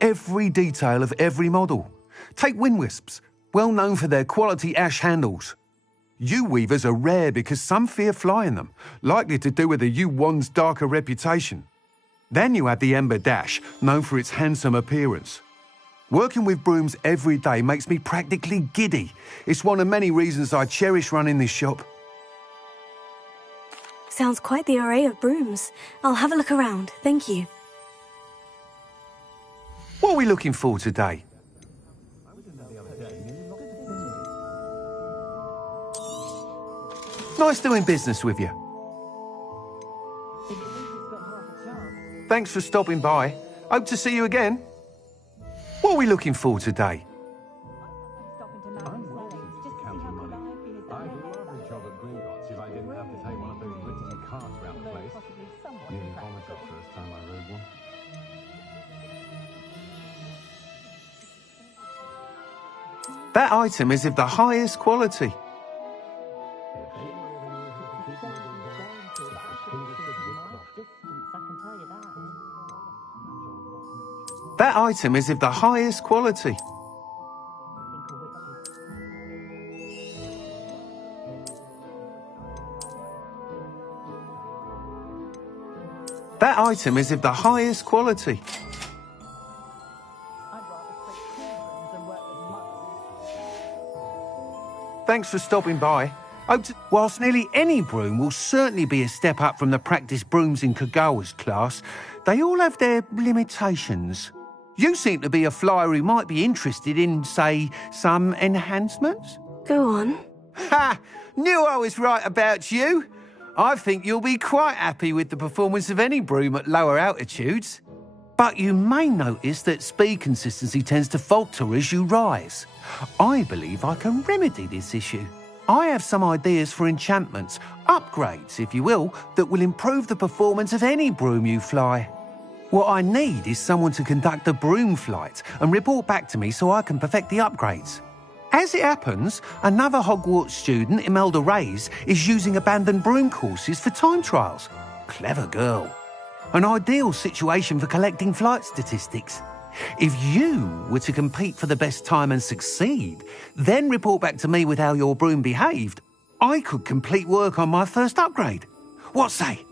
Every detail of every model. Take Wind Wisps, well known for their quality ash handles. U-weavers are rare because some fear flying them, likely to do with the U-wand's darker reputation. Then you have the Ember Dash, known for its handsome appearance. Working with brooms every day makes me practically giddy. It's one of many reasons I cherish running this shop. Sounds quite the array of brooms. I'll have a look around, thank you. What are we looking for today? Nice doing business with you. Thanks for stopping by. Hope to see you again. What are we looking for today? That item is of the highest quality. That item is of the highest quality. That item is of the highest quality. Thanks for stopping by. Whilst nearly any broom will certainly be a step up from the practice brooms in Kagawa's class, they all have their limitations. You seem to be a flyer who might be interested in, say, some enhancements? Go on. Ha! Knew I was right about you. I think you'll be quite happy with the performance of any broom at lower altitudes. But you may notice that speed consistency tends to falter as you rise. I believe I can remedy this issue. I have some ideas for enchantments, upgrades, if you will, that will improve the performance of any broom you fly. What I need is someone to conduct a broom flight and report back to me so I can perfect the upgrades. As it happens, another Hogwarts student, Imelda Reyes, is using abandoned broom courses for time trials. Clever girl. An ideal situation for collecting flight statistics. If you were to compete for the best time and succeed, then report back to me with how your broom behaved, I could complete work on my first upgrade. What say?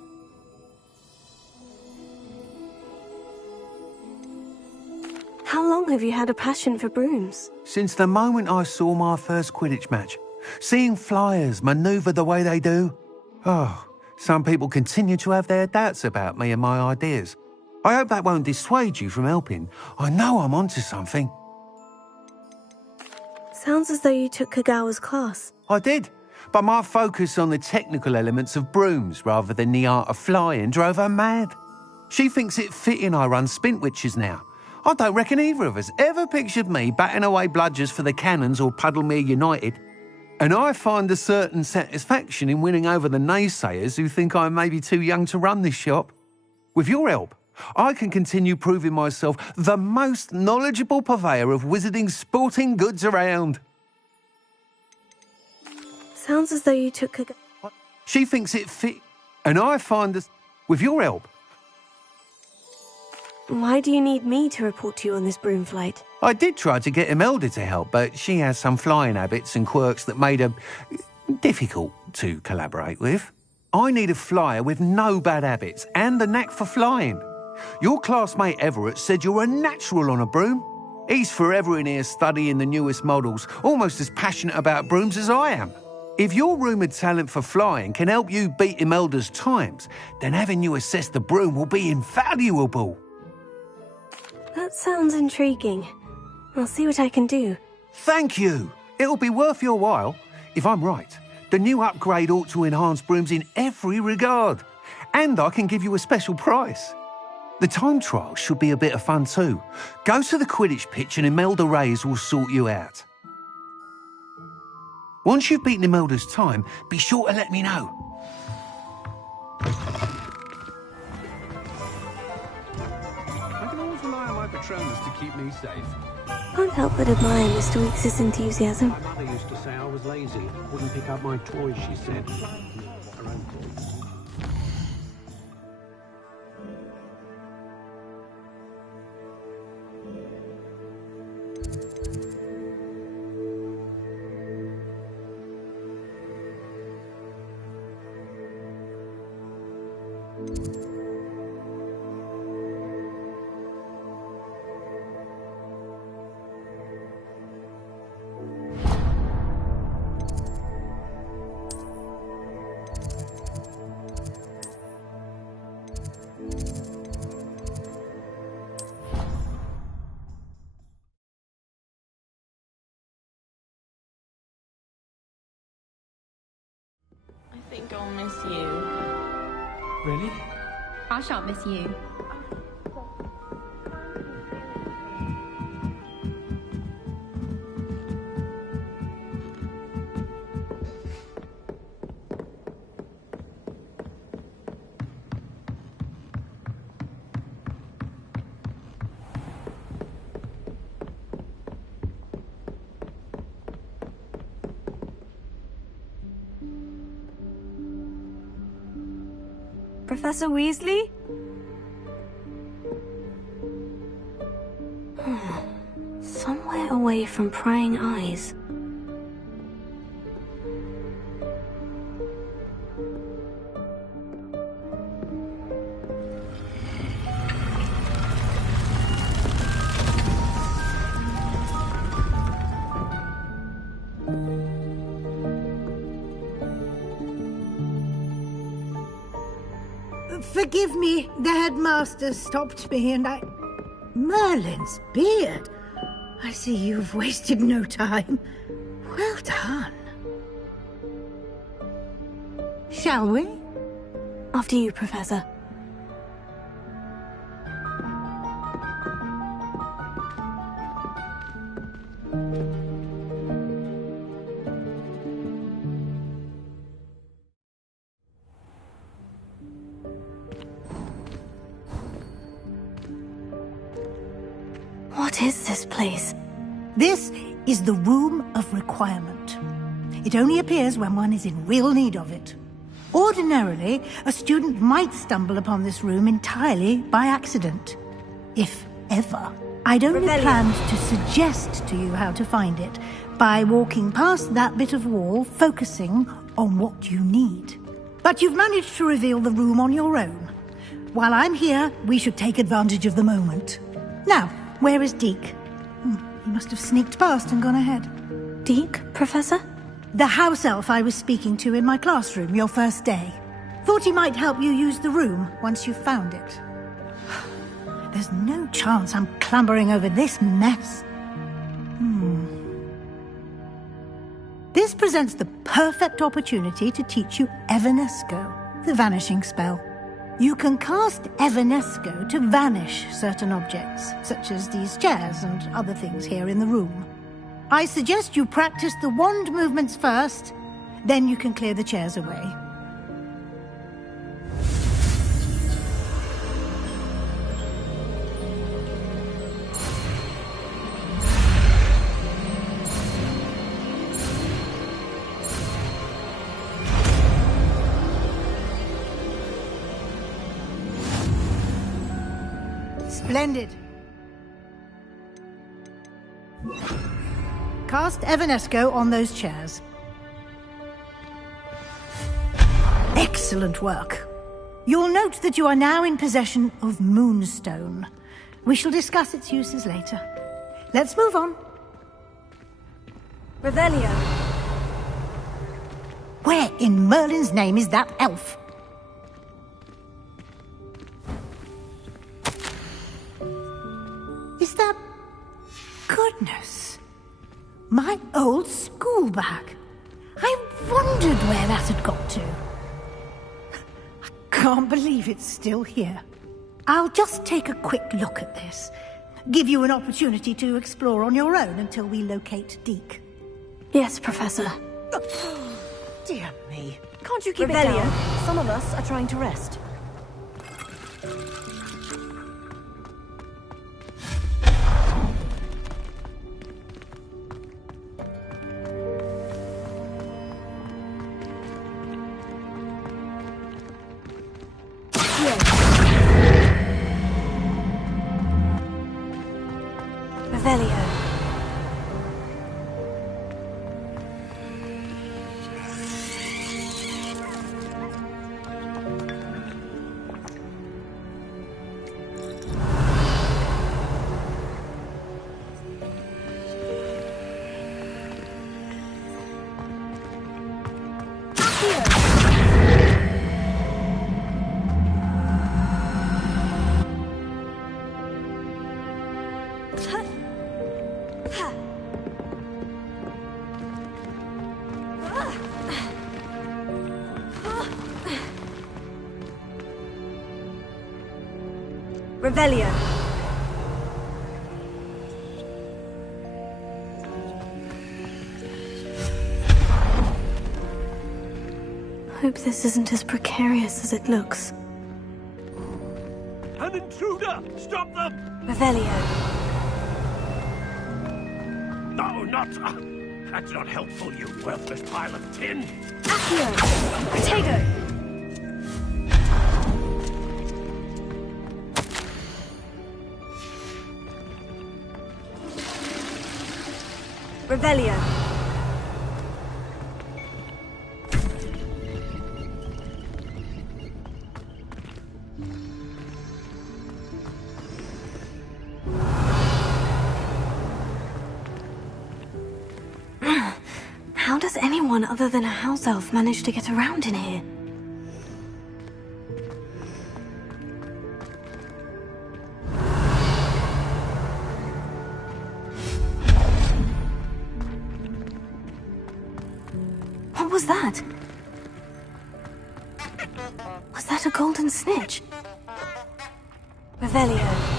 How long have you had a passion for brooms? Since the moment I saw my first Quidditch match. Seeing flyers manoeuvre the way they do. Oh, some people continue to have their doubts about me and my ideas. I hope that won't dissuade you from helping. I know I'm onto something. Sounds as though you took Kagawa's class. I did, but my focus on the technical elements of brooms rather than the art of flying drove her mad. She thinks it fitting I run Spintwitches now. I don't reckon either of us ever pictured me batting away bludgers for the Cannons or Puddlemere United. And I find a certain satisfaction in winning over the naysayers who think I may be too young to run this shop. With your help, I can continue proving myself the most knowledgeable purveyor of wizarding sporting goods around. Sounds as though you took Kagawa. She thinks it fit, and I find that with your help. Why do you need me to report to you on this broom flight? I did try to get Imelda to help, but she has some flying habits and quirks that made her difficult to collaborate with. I need a flyer with no bad habits and the knack for flying. Your classmate Everett said you're a natural on a broom. He's forever in here studying the newest models, almost as passionate about brooms as I am. If your rumoured talent for flying can help you beat Imelda's times, then having you assess the broom will be invaluable. That sounds intriguing. I'll see what I can do. Thank you. It'll be worth your while. If I'm right, the new upgrade ought to enhance brooms in every regard. And I can give you a special price. The time trial should be a bit of fun too. Go to the Quidditch pitch and Imelda Reyes will sort you out. Once you've beaten Imelda's time, be sure to let me know. I can always rely on my Patronus to keep me safe. Can't help but admire Mr. Weekes' enthusiasm. My mother used to say I was lazy. Wouldn't pick up my toys, she said. Her own toys. I think I'll miss you. Really? I shan't miss you. Professor Weasley? Somewhere away from prying eyes. Forgive me, the headmaster stopped me and I... Merlin's beard! I see you've wasted no time. Well done. Shall we? After you, Professor. What is this place? This is the Room of Requirement. It only appears when one is in real need of it. Ordinarily, a student might stumble upon this room entirely by accident. If ever. I'd only planned to suggest to you how to find it by walking past that bit of wall, focusing on what you need. But you've managed to reveal the room on your own. While I'm here, we should take advantage of the moment. Now, where is Deke? He must have sneaked past and gone ahead. Deke, Professor? The house elf I was speaking to in my classroom your first day. Thought he might help you use the room once you've found it. There's no chance I'm clambering over this mess. This presents the perfect opportunity to teach you Evanesco, the vanishing spell. You can cast Evanesco to vanish certain objects, such as these chairs and other things here in the room. I suggest you practice the wand movements first, then you can clear the chairs away. Splendid. Cast Evanesco on those chairs. Excellent work. You'll note that you are now in possession of Moonstone. We shall discuss its uses later. Let's move on. Revelio. Where in Merlin's name is that elf? Is that... Goodness. My old school bag. I wondered where that had got to. I can't believe it's still here. I'll just take a quick look at this. Give you an opportunity to explore on your own until we locate Deke. Yes, Professor. Dear me. Can't you keep it down? Some of us are trying to rest. Revelio. Revelio. Hope this isn't as precarious as it looks. An intruder! Stop them! Revelio. No, not... that's not helpful, you worthless pile of tin! Accio. Potato. Revelio. How does anyone other than a house elf manage to get around in here? that? Was that a golden snitch? Revelio.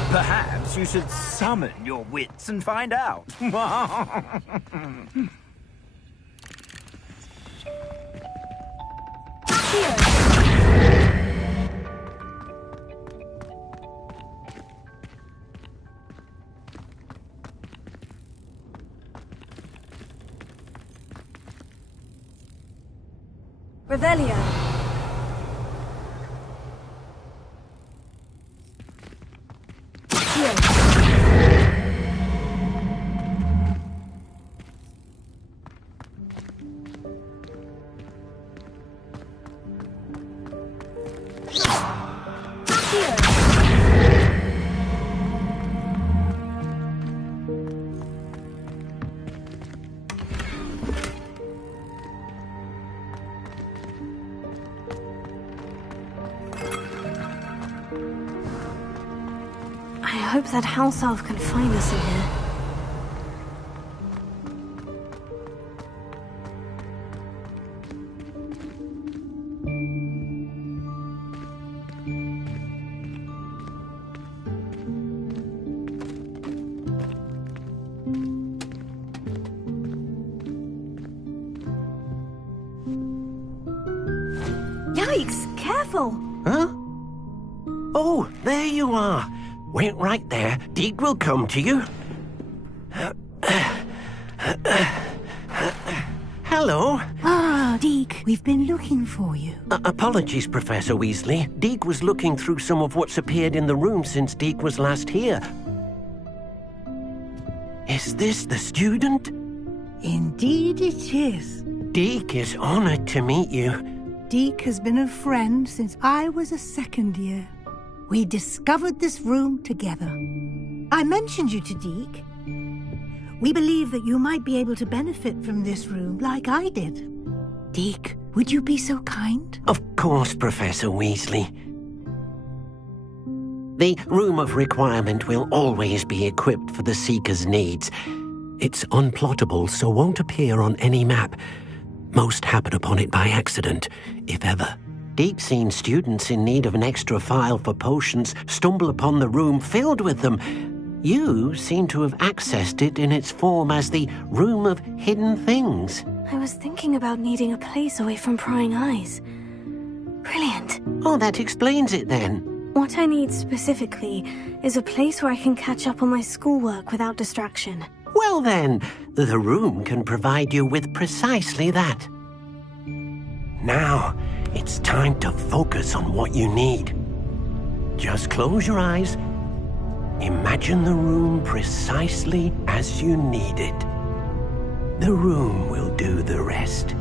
Perhaps you should summon your wits and find out. Revelio. I hope that house elf can find us in here. Yikes! Careful! Huh? Oh, there you are. Wait right there. Deke will come to you. Hello. Ah, Deke, we've been looking for you. Apologies, Professor Weasley. Deke was looking through some of what's appeared in the room since Deke was last here. Is this the student? Indeed it is. Deke is honored to meet you. Deke has been a friend since I was a second year. We discovered this room together. I mentioned you to Deke. We believe that you might be able to benefit from this room like I did. Deke, would you be so kind? Of course, Professor Weasley. The Room of Requirement will always be equipped for the Seeker's needs. It's unplottable, so won't appear on any map. Most happen upon it by accident, if ever. Deke's seen students in need of an extra file for potions stumble upon the room filled with them. You seem to have accessed it in its form as the Room of Hidden Things. I was thinking about needing a place away from prying eyes. Brilliant. Oh, that explains it then. What I need specifically is a place where I can catch up on my schoolwork without distraction. Well then, the room can provide you with precisely that. Now, it's time to focus on what you need. Just close your eyes. Imagine the room precisely as you need it. The room will do the rest.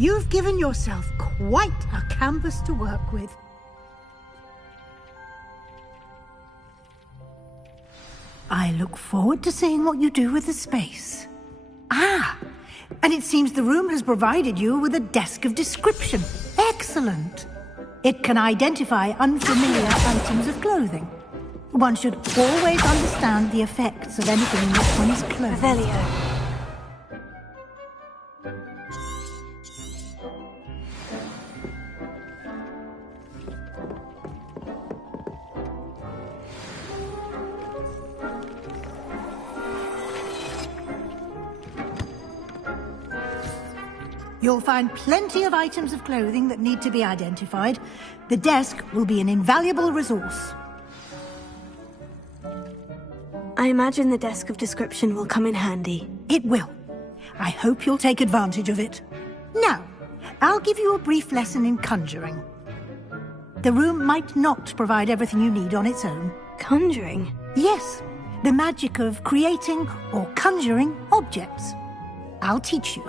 You've given yourself quite a canvas to work with. I look forward to seeing what you do with the space. Ah, and it seems the room has provided you with a desk of description. Excellent. It can identify unfamiliar items of clothing. One should always understand the effects of anything in which one is clothed. Revelio. You'll find plenty of items of clothing that need to be identified. The desk will be an invaluable resource. I imagine the desk of description will come in handy. It will. I hope you'll take advantage of it. Now, I'll give you a brief lesson in conjuring. The room might not provide everything you need on its own. Conjuring? Yes, the magic of creating or conjuring objects. I'll teach you.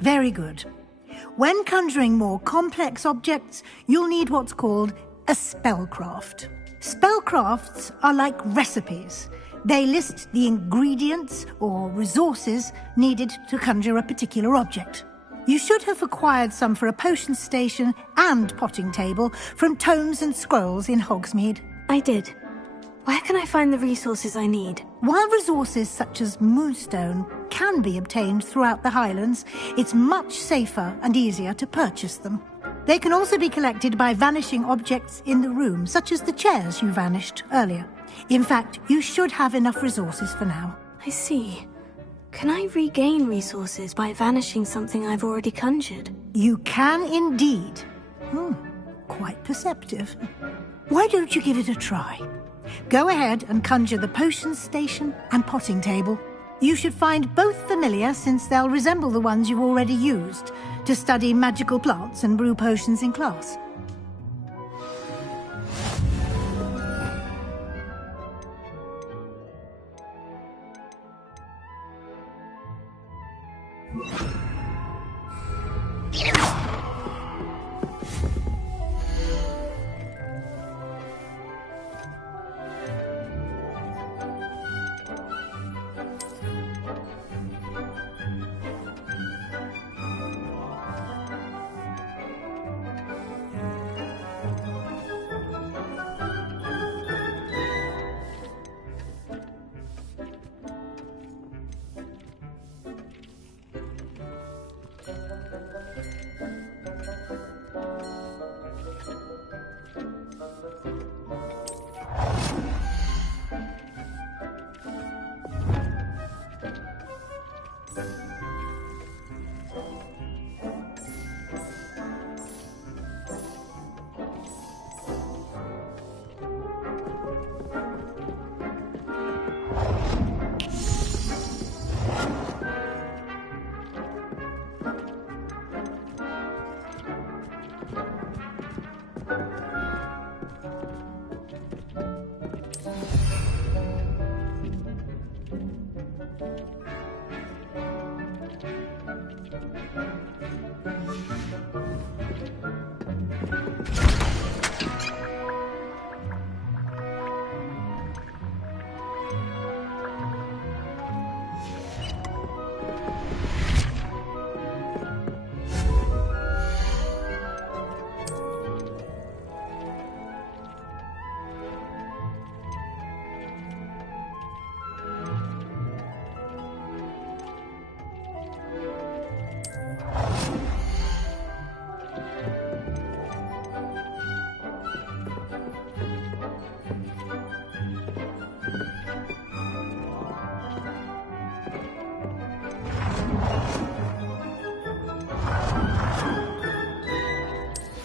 Very good. When conjuring more complex objects, you'll need what's called a spellcraft. Spellcrafts are like recipes. They list the ingredients or resources needed to conjure a particular object. You should have acquired some for a potion station and potting table from tomes and scrolls in Hogsmeade. I did. Where can I find the resources I need? While resources such as moonstone can be obtained throughout the Highlands, it's much safer and easier to purchase them. They can also be collected by vanishing objects in the room, such as the chairs you vanished earlier. In fact, you should have enough resources for now. I see. Can I regain resources by vanishing something I've already conjured? You can indeed. Quite perceptive. Why don't you give it a try? Go ahead and conjure the potion station and potting table. You should find both familiar, since they'll resemble the ones you've already used to study magical plants and brew potions in class.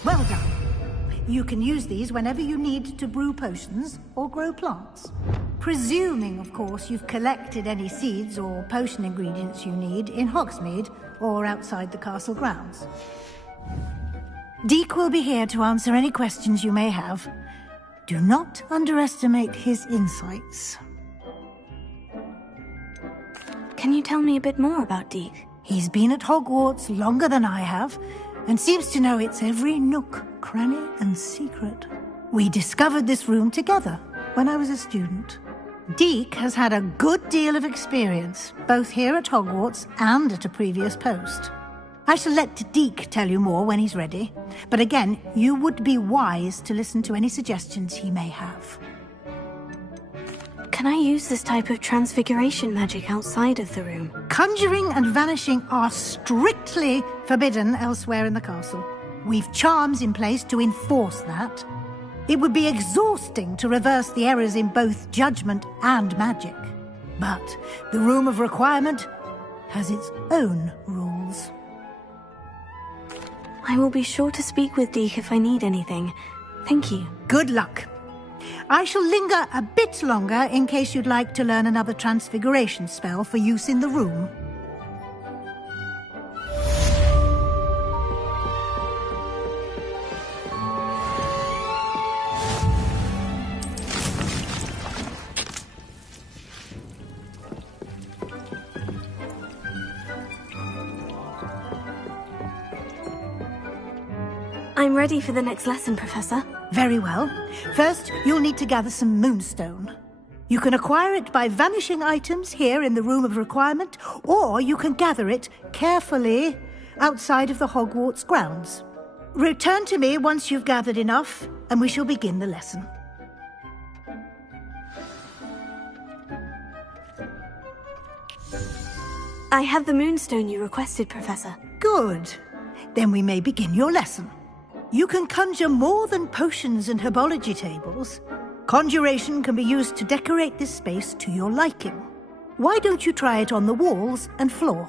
Well done. You can use these whenever you need to brew potions or grow plants. Presuming, of course, you've collected any seeds or potion ingredients you need in Hogsmeade or outside the castle grounds. Deek will be here to answer any questions you may have. Do not underestimate his insights. Can you tell me a bit more about Deek? He's been at Hogwarts longer than I have, and seems to know its every nook, cranny, and secret. We discovered this room together when I was a student. Deek has had a good deal of experience, both here at Hogwarts and at a previous post. I shall let Deek tell you more when he's ready, but again, you would be wise to listen to any suggestions he may have. Can I use this type of transfiguration magic outside of the room? Conjuring and vanishing are strictly forbidden elsewhere in the castle. We've charms in place to enforce that. It would be exhausting to reverse the errors in both judgment and magic. But the Room of Requirement has its own rules. I will be sure to speak with Deke if I need anything. Thank you. Good luck. I shall linger a bit longer in case you'd like to learn another transfiguration spell for use in the room. I'm ready for the next lesson, Professor. Very well. First, you'll need to gather some moonstone. You can acquire it by vanishing items here in the Room of Requirement, or you can gather it carefully outside of the Hogwarts grounds. Return to me once you've gathered enough, and we shall begin the lesson. I have the moonstone you requested, Professor. Good. Then we may begin your lesson. You can conjure more than potions and herbology tables. Conjuration can be used to decorate this space to your liking. Why don't you try it on the walls and floor?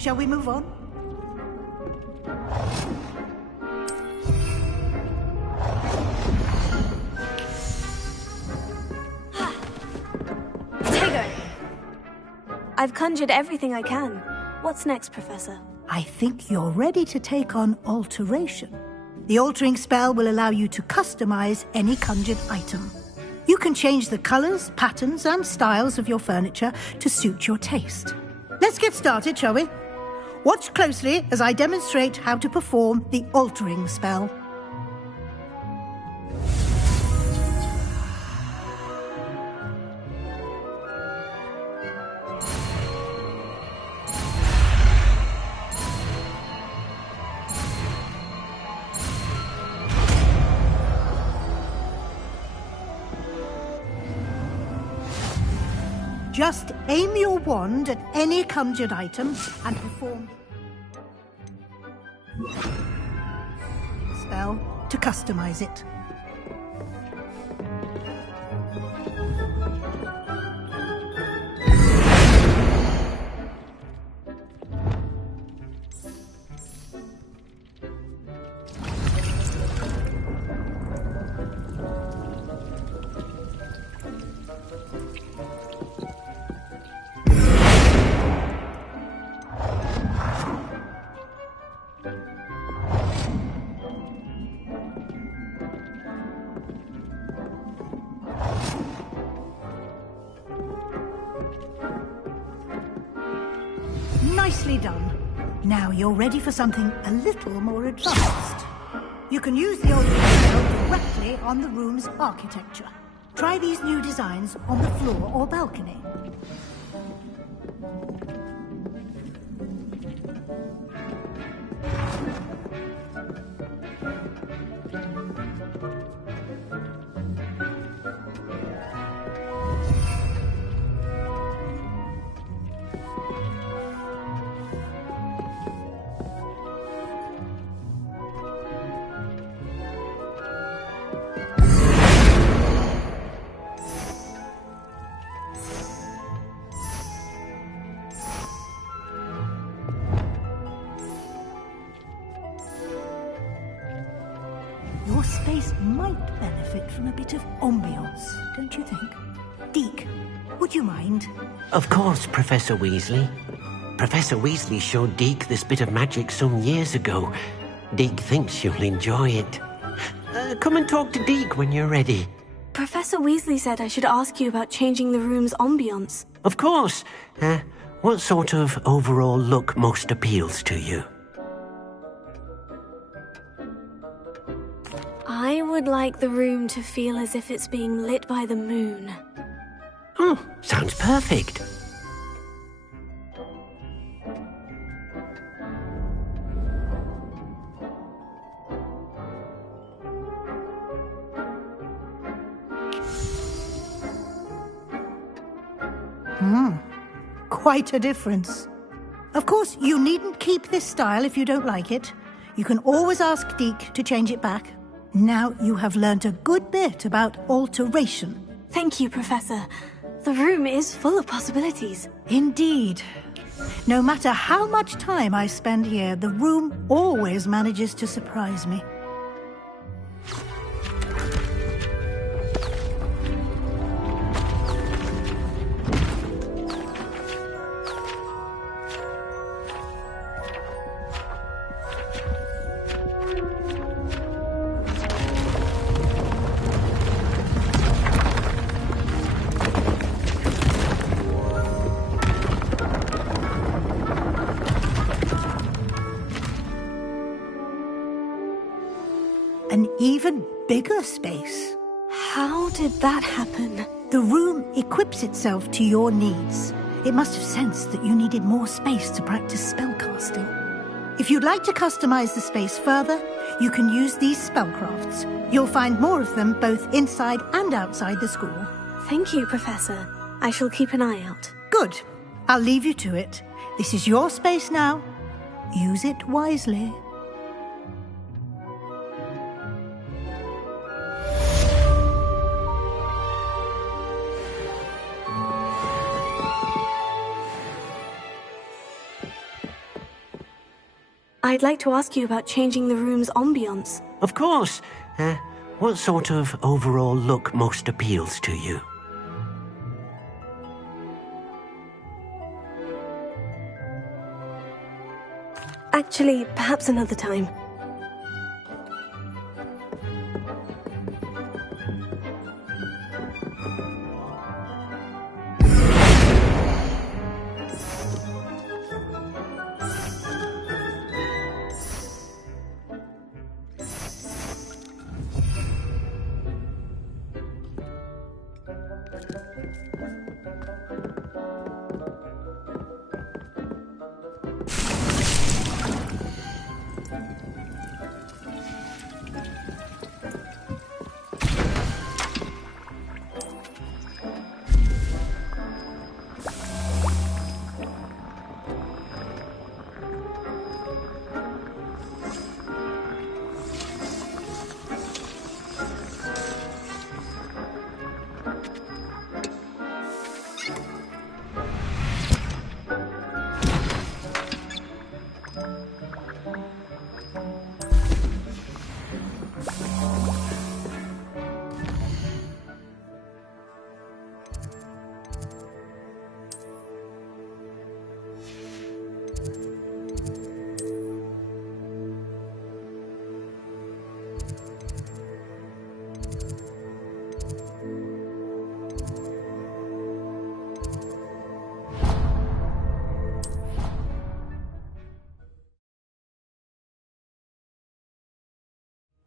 Shall we move on? I've conjured everything I can. What's next, Professor? I think you're ready to take on alteration. The altering spell will allow you to customize any conjured item. You can change the colors, patterns, and styles of your furniture to suit your taste. Let's get started, shall we? Watch closely as I demonstrate how to perform the altering spell. Just aim your wand at any conjured item and perform the spell to customize it. Nicely done. Now you're ready for something a little more advanced. You can use the altering spell directly on the room's architecture. Try these new designs on the floor or balcony. Your space might benefit from a bit of ambiance, don't you think? Deke, would you mind? Of course, Professor Weasley. Professor Weasley showed Deke this bit of magic some years ago. Deke thinks you'll enjoy it. Come and talk to Deke when you're ready. Professor Weasley said I should ask you about changing the room's ambience. Of course. What sort of overall look most appeals to you? I would like the room to feel as if it's being lit by the moon. Oh, sounds perfect. Quite a difference. Of course, you needn't keep this style if you don't like it. You can always ask Deke to change it back. Now you have learnt a good bit about alteration. Thank you, Professor. The room is full of possibilities. Indeed. No matter how much time I spend here, the room always manages to surprise me. An even bigger space. How did that happen? The room equips itself to your needs. It must have sensed that you needed more space to practice spellcasting. If you'd like to customize the space further, you can use these spellcrafts. You'll find more of them both inside and outside the school. Thank you, Professor. I shall keep an eye out. Good. I'll leave you to it. This is your space now. Use it wisely. I'd like to ask you about changing the room's ambience. Of course. What sort of overall look most appeals to you? Actually, perhaps another time.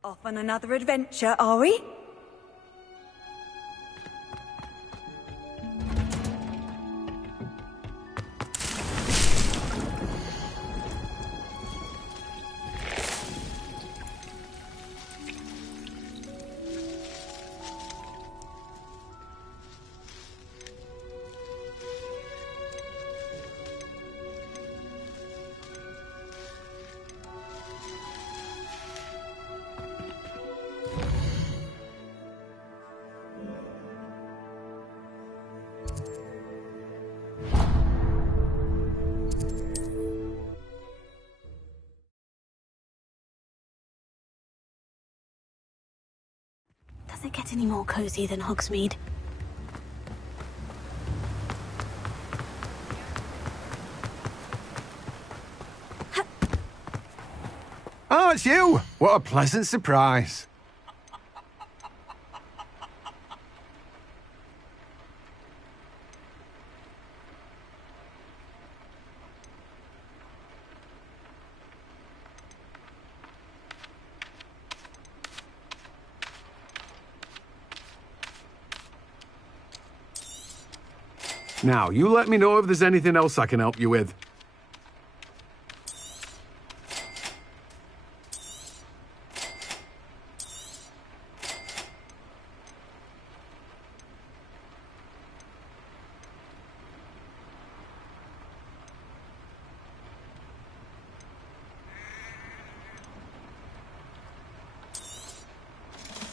Off on another adventure, are we? Does it get any more cozy than Hogsmeade? Oh, it's you! What a pleasant surprise. Now, you let me know if there's anything else I can help you with.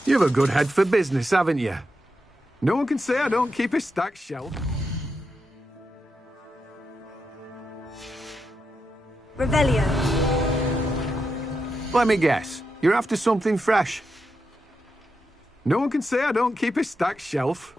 You have a good head for business, haven't you? No one can say I don't keep a stacked shelf. Revelio. Let me guess. You're after something fresh. No one can say I don't keep a stacked shelf.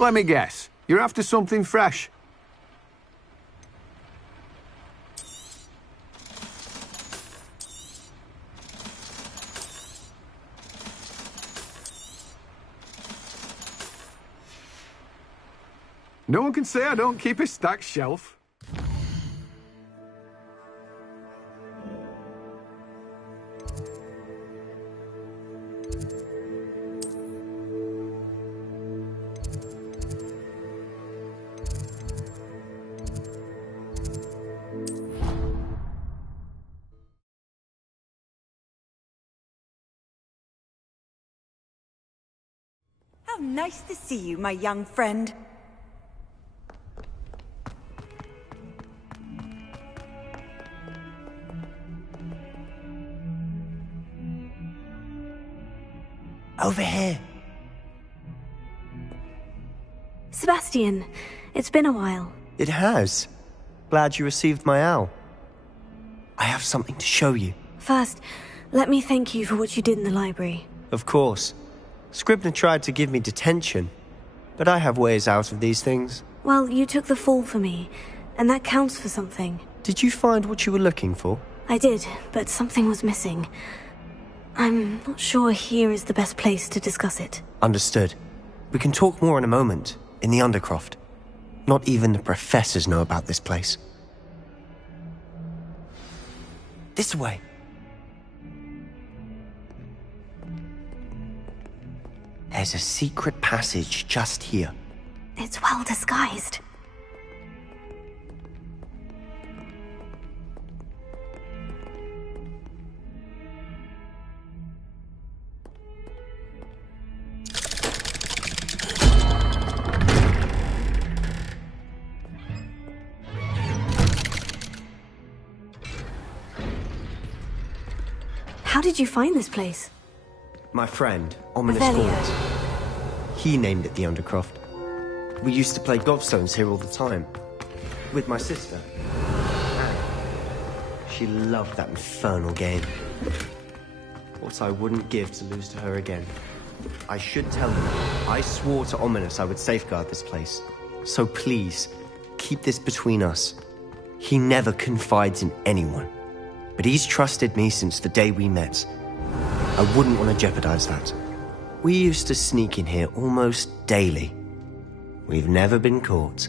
Let me guess. You're after something fresh. No one can say I don't keep a stacked shelf. How nice to see you, my young friend. Over here. Sebastian, it's been a while. It has. Glad you received my owl. I have something to show you. First, let me thank you for what you did in the library. Of course. Scribner tried to give me detention, but I have ways out of these things. Well, you took the fall for me, and that counts for something. Did you find what you were looking for? I did, but something was missing. I'm not sure here is the best place to discuss it. Understood. We can talk more in a moment, in the Undercroft. Not even the professors know about this place. This way. There's a secret passage just here. It's well disguised. How did you find this place? My friend, Ominous Revelio. Gaunt. He named it the Undercroft. We used to play gobstones here all the time. With my sister. Anne. She loved that infernal game. What I wouldn't give to lose to her again. I should tell you, I swore to Ominous I would safeguard this place. So please, keep this between us. He never confides in anyone. But he's trusted me since the day we met. I wouldn't want to jeopardize that. We used to sneak in here almost daily. We've never been caught.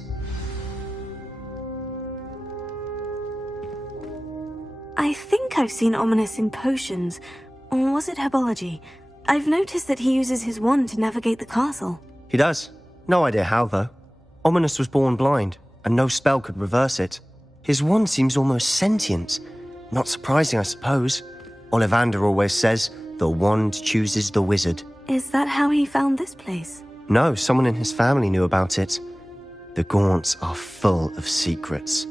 I think I've seen Ominous in potions. Or was it herbology? I've noticed that he uses his wand to navigate the castle. He does. No idea how, though. Ominous was born blind, and no spell could reverse it. His wand seems almost sentient. Not surprising, I suppose. Ollivander always says, the wand chooses the wizard. Is that how he found this place? No, someone in his family knew about it. The Gaunts are full of secrets.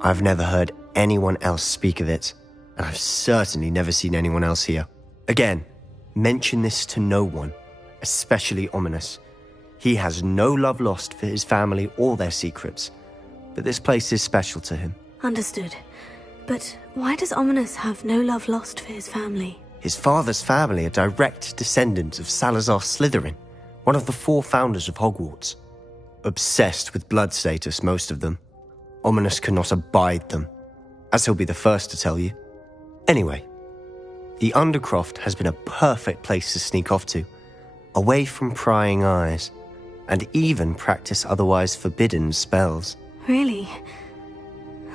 I've never heard anyone else speak of it, and I've certainly never seen anyone else here. Again, mention this to no one, especially Ominous. He has no love lost for his family or their secrets, but this place is special to him. Understood. But why does Ominous have no love lost for his family? His father's family are direct descendants of Salazar Slytherin, one of the 4 founders of Hogwarts. Obsessed with blood status, most of them. Ominous cannot abide them, as he'll be the first to tell you. Anyway, the Undercroft has been a perfect place to sneak off to, away from prying eyes, and even practice otherwise forbidden spells. Really?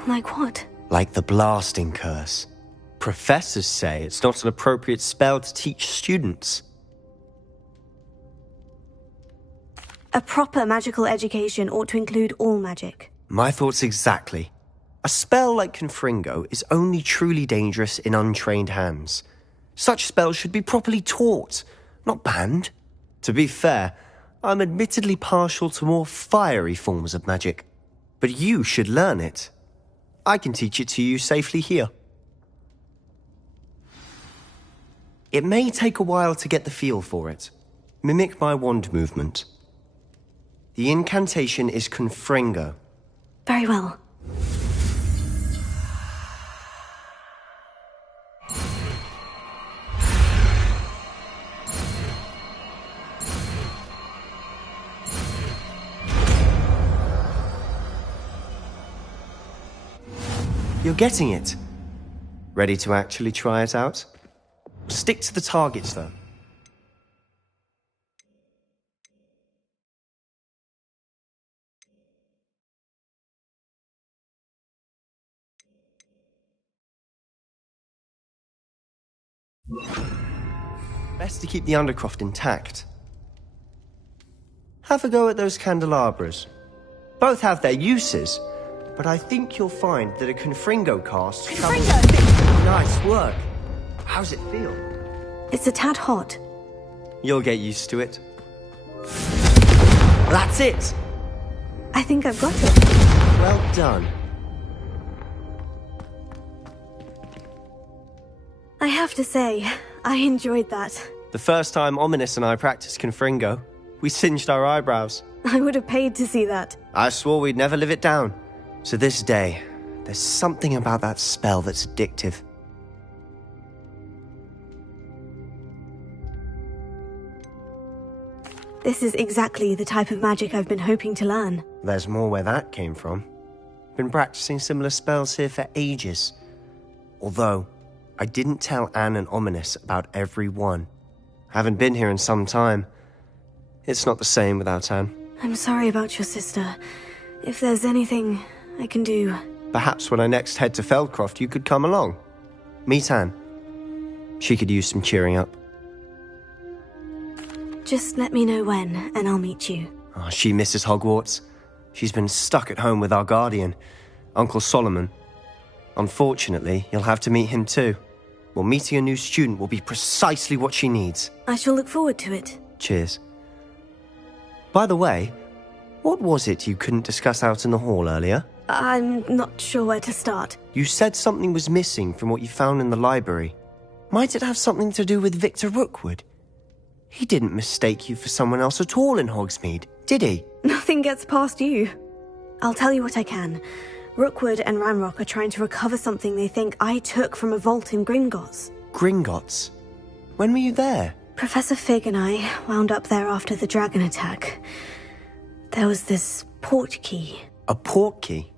Like what? Like the blasting curse. Professors say it's not an appropriate spell to teach students. A proper magical education ought to include all magic. My thoughts exactly. A spell like Confringo is only truly dangerous in untrained hands. Such spells should be properly taught, not banned. To be fair, I'm admittedly partial to more fiery forms of magic. But you should learn it. I can teach it to you safely here. It may take a while to get the feel for it. Mimic my wand movement. The incantation is Confringo. Very well. You're getting it. Ready to actually try it out? Stick to the targets, though. Best to keep the Undercroft intact. Have a go at those candelabras. Both have their uses, but I think you'll find that a Confringo cast... Confringo! Nice work. How's it feel? It's a tad hot. You'll get used to it. That's it! I think I've got it. Well done. I have to say, I enjoyed that. The first time Ominous and I practiced Confringo, we singed our eyebrows. I would have paid to see that. I swore we'd never live it down. To this day, there's something about that spell that's addictive. This is exactly the type of magic I've been hoping to learn. There's more where that came from. Been practicing similar spells here for ages. Although, I didn't tell Anne and Ominous about every one. Haven't been here in some time. It's not the same without Anne. I'm sorry about your sister. If there's anything I can do... Perhaps when I next head to Feldcroft, you could come along. Meet Anne. She could use some cheering up. Just let me know when, and I'll meet you. Oh, she misses Hogwarts. She's been stuck at home with our guardian, Uncle Solomon. Unfortunately, you'll have to meet him too. Well, meeting a new student will be precisely what she needs. I shall look forward to it. Cheers. By the way, what was it you couldn't discuss out in the hall earlier? I'm not sure where to start. You said something was missing from what you found in the library. Might it have something to do with Victor Rookwood? He didn't mistake you for someone else at all in Hogsmeade, did he? Nothing gets past you. I'll tell you what I can. Rookwood and Ranrock are trying to recover something they think I took from a vault in Gringotts. Gringotts? When were you there? Professor Fig and I wound up there after the dragon attack. There was this port key. A port key?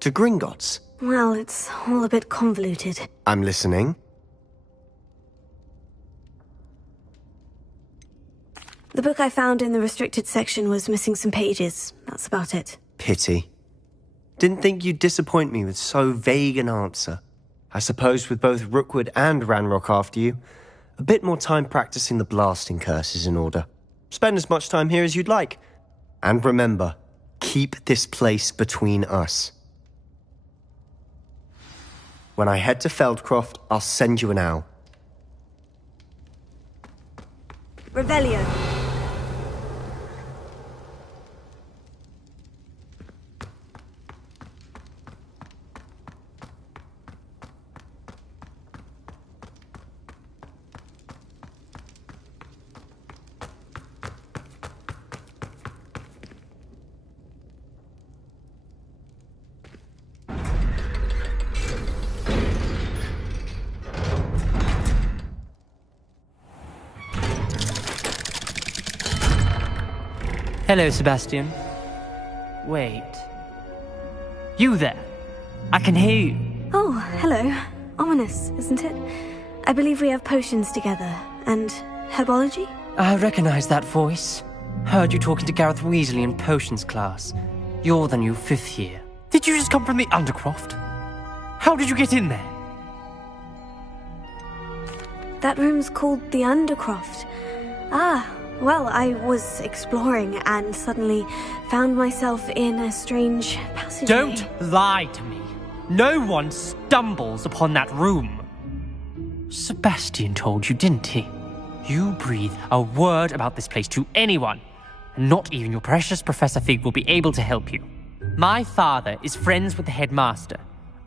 To Gringotts? Well, it's all a bit convoluted. I'm listening. The book I found in the restricted section was missing some pages. That's about it. Pity. Didn't think you'd disappoint me with so vague an answer. I suppose with both Rookwood and Ranrock after you, a bit more time practicing the blasting curse is in order. Spend as much time here as you'd like. And remember, keep this place between us. When I head to Feldcroft, I'll send you an owl. Revelio. Hello, Sebastian. Wait. You there? I can hear you. Oh, hello. Ominous, isn't it? I believe we have potions together. And herbology? I recognize that voice. Heard you talking to Gareth Weasley in potions class. You're the new 5th year. Did you just come from the Undercroft? How did you get in there? That room's called the Undercroft. Ah, well, I was exploring and suddenly found myself in a strange passageway. Don't lie to me. No one stumbles upon that room. Sebastian told you, didn't he? You breathe a word about this place to anyone, and not even your precious Professor Fig will be able to help you. My father is friends with the headmaster.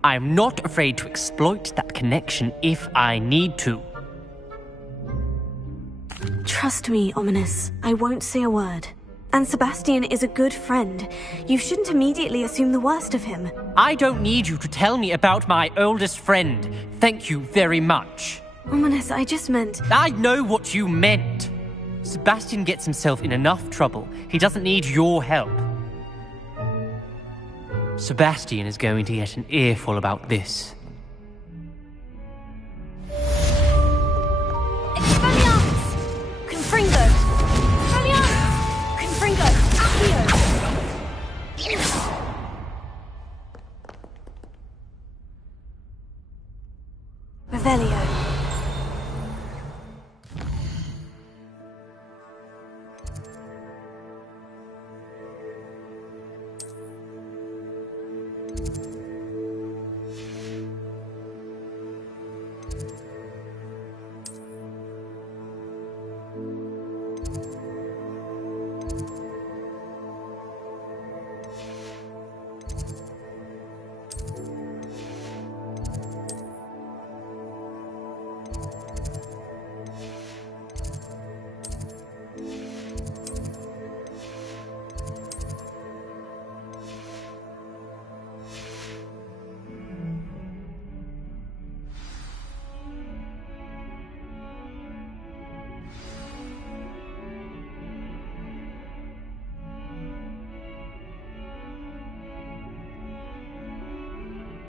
I am not afraid to exploit that connection if I need to. Trust me, Ominous. I won't say a word. And Sebastian is a good friend. You shouldn't immediately assume the worst of him. I don't need you to tell me about my oldest friend. Thank you very much. Ominous, I just meant... I know what you meant. Sebastian gets himself in enough trouble. He doesn't need your help. Sebastian is going to get an earful about this. Expelliarmus! Confringo! Expelliarmus! Confringo! Accio! Revelio.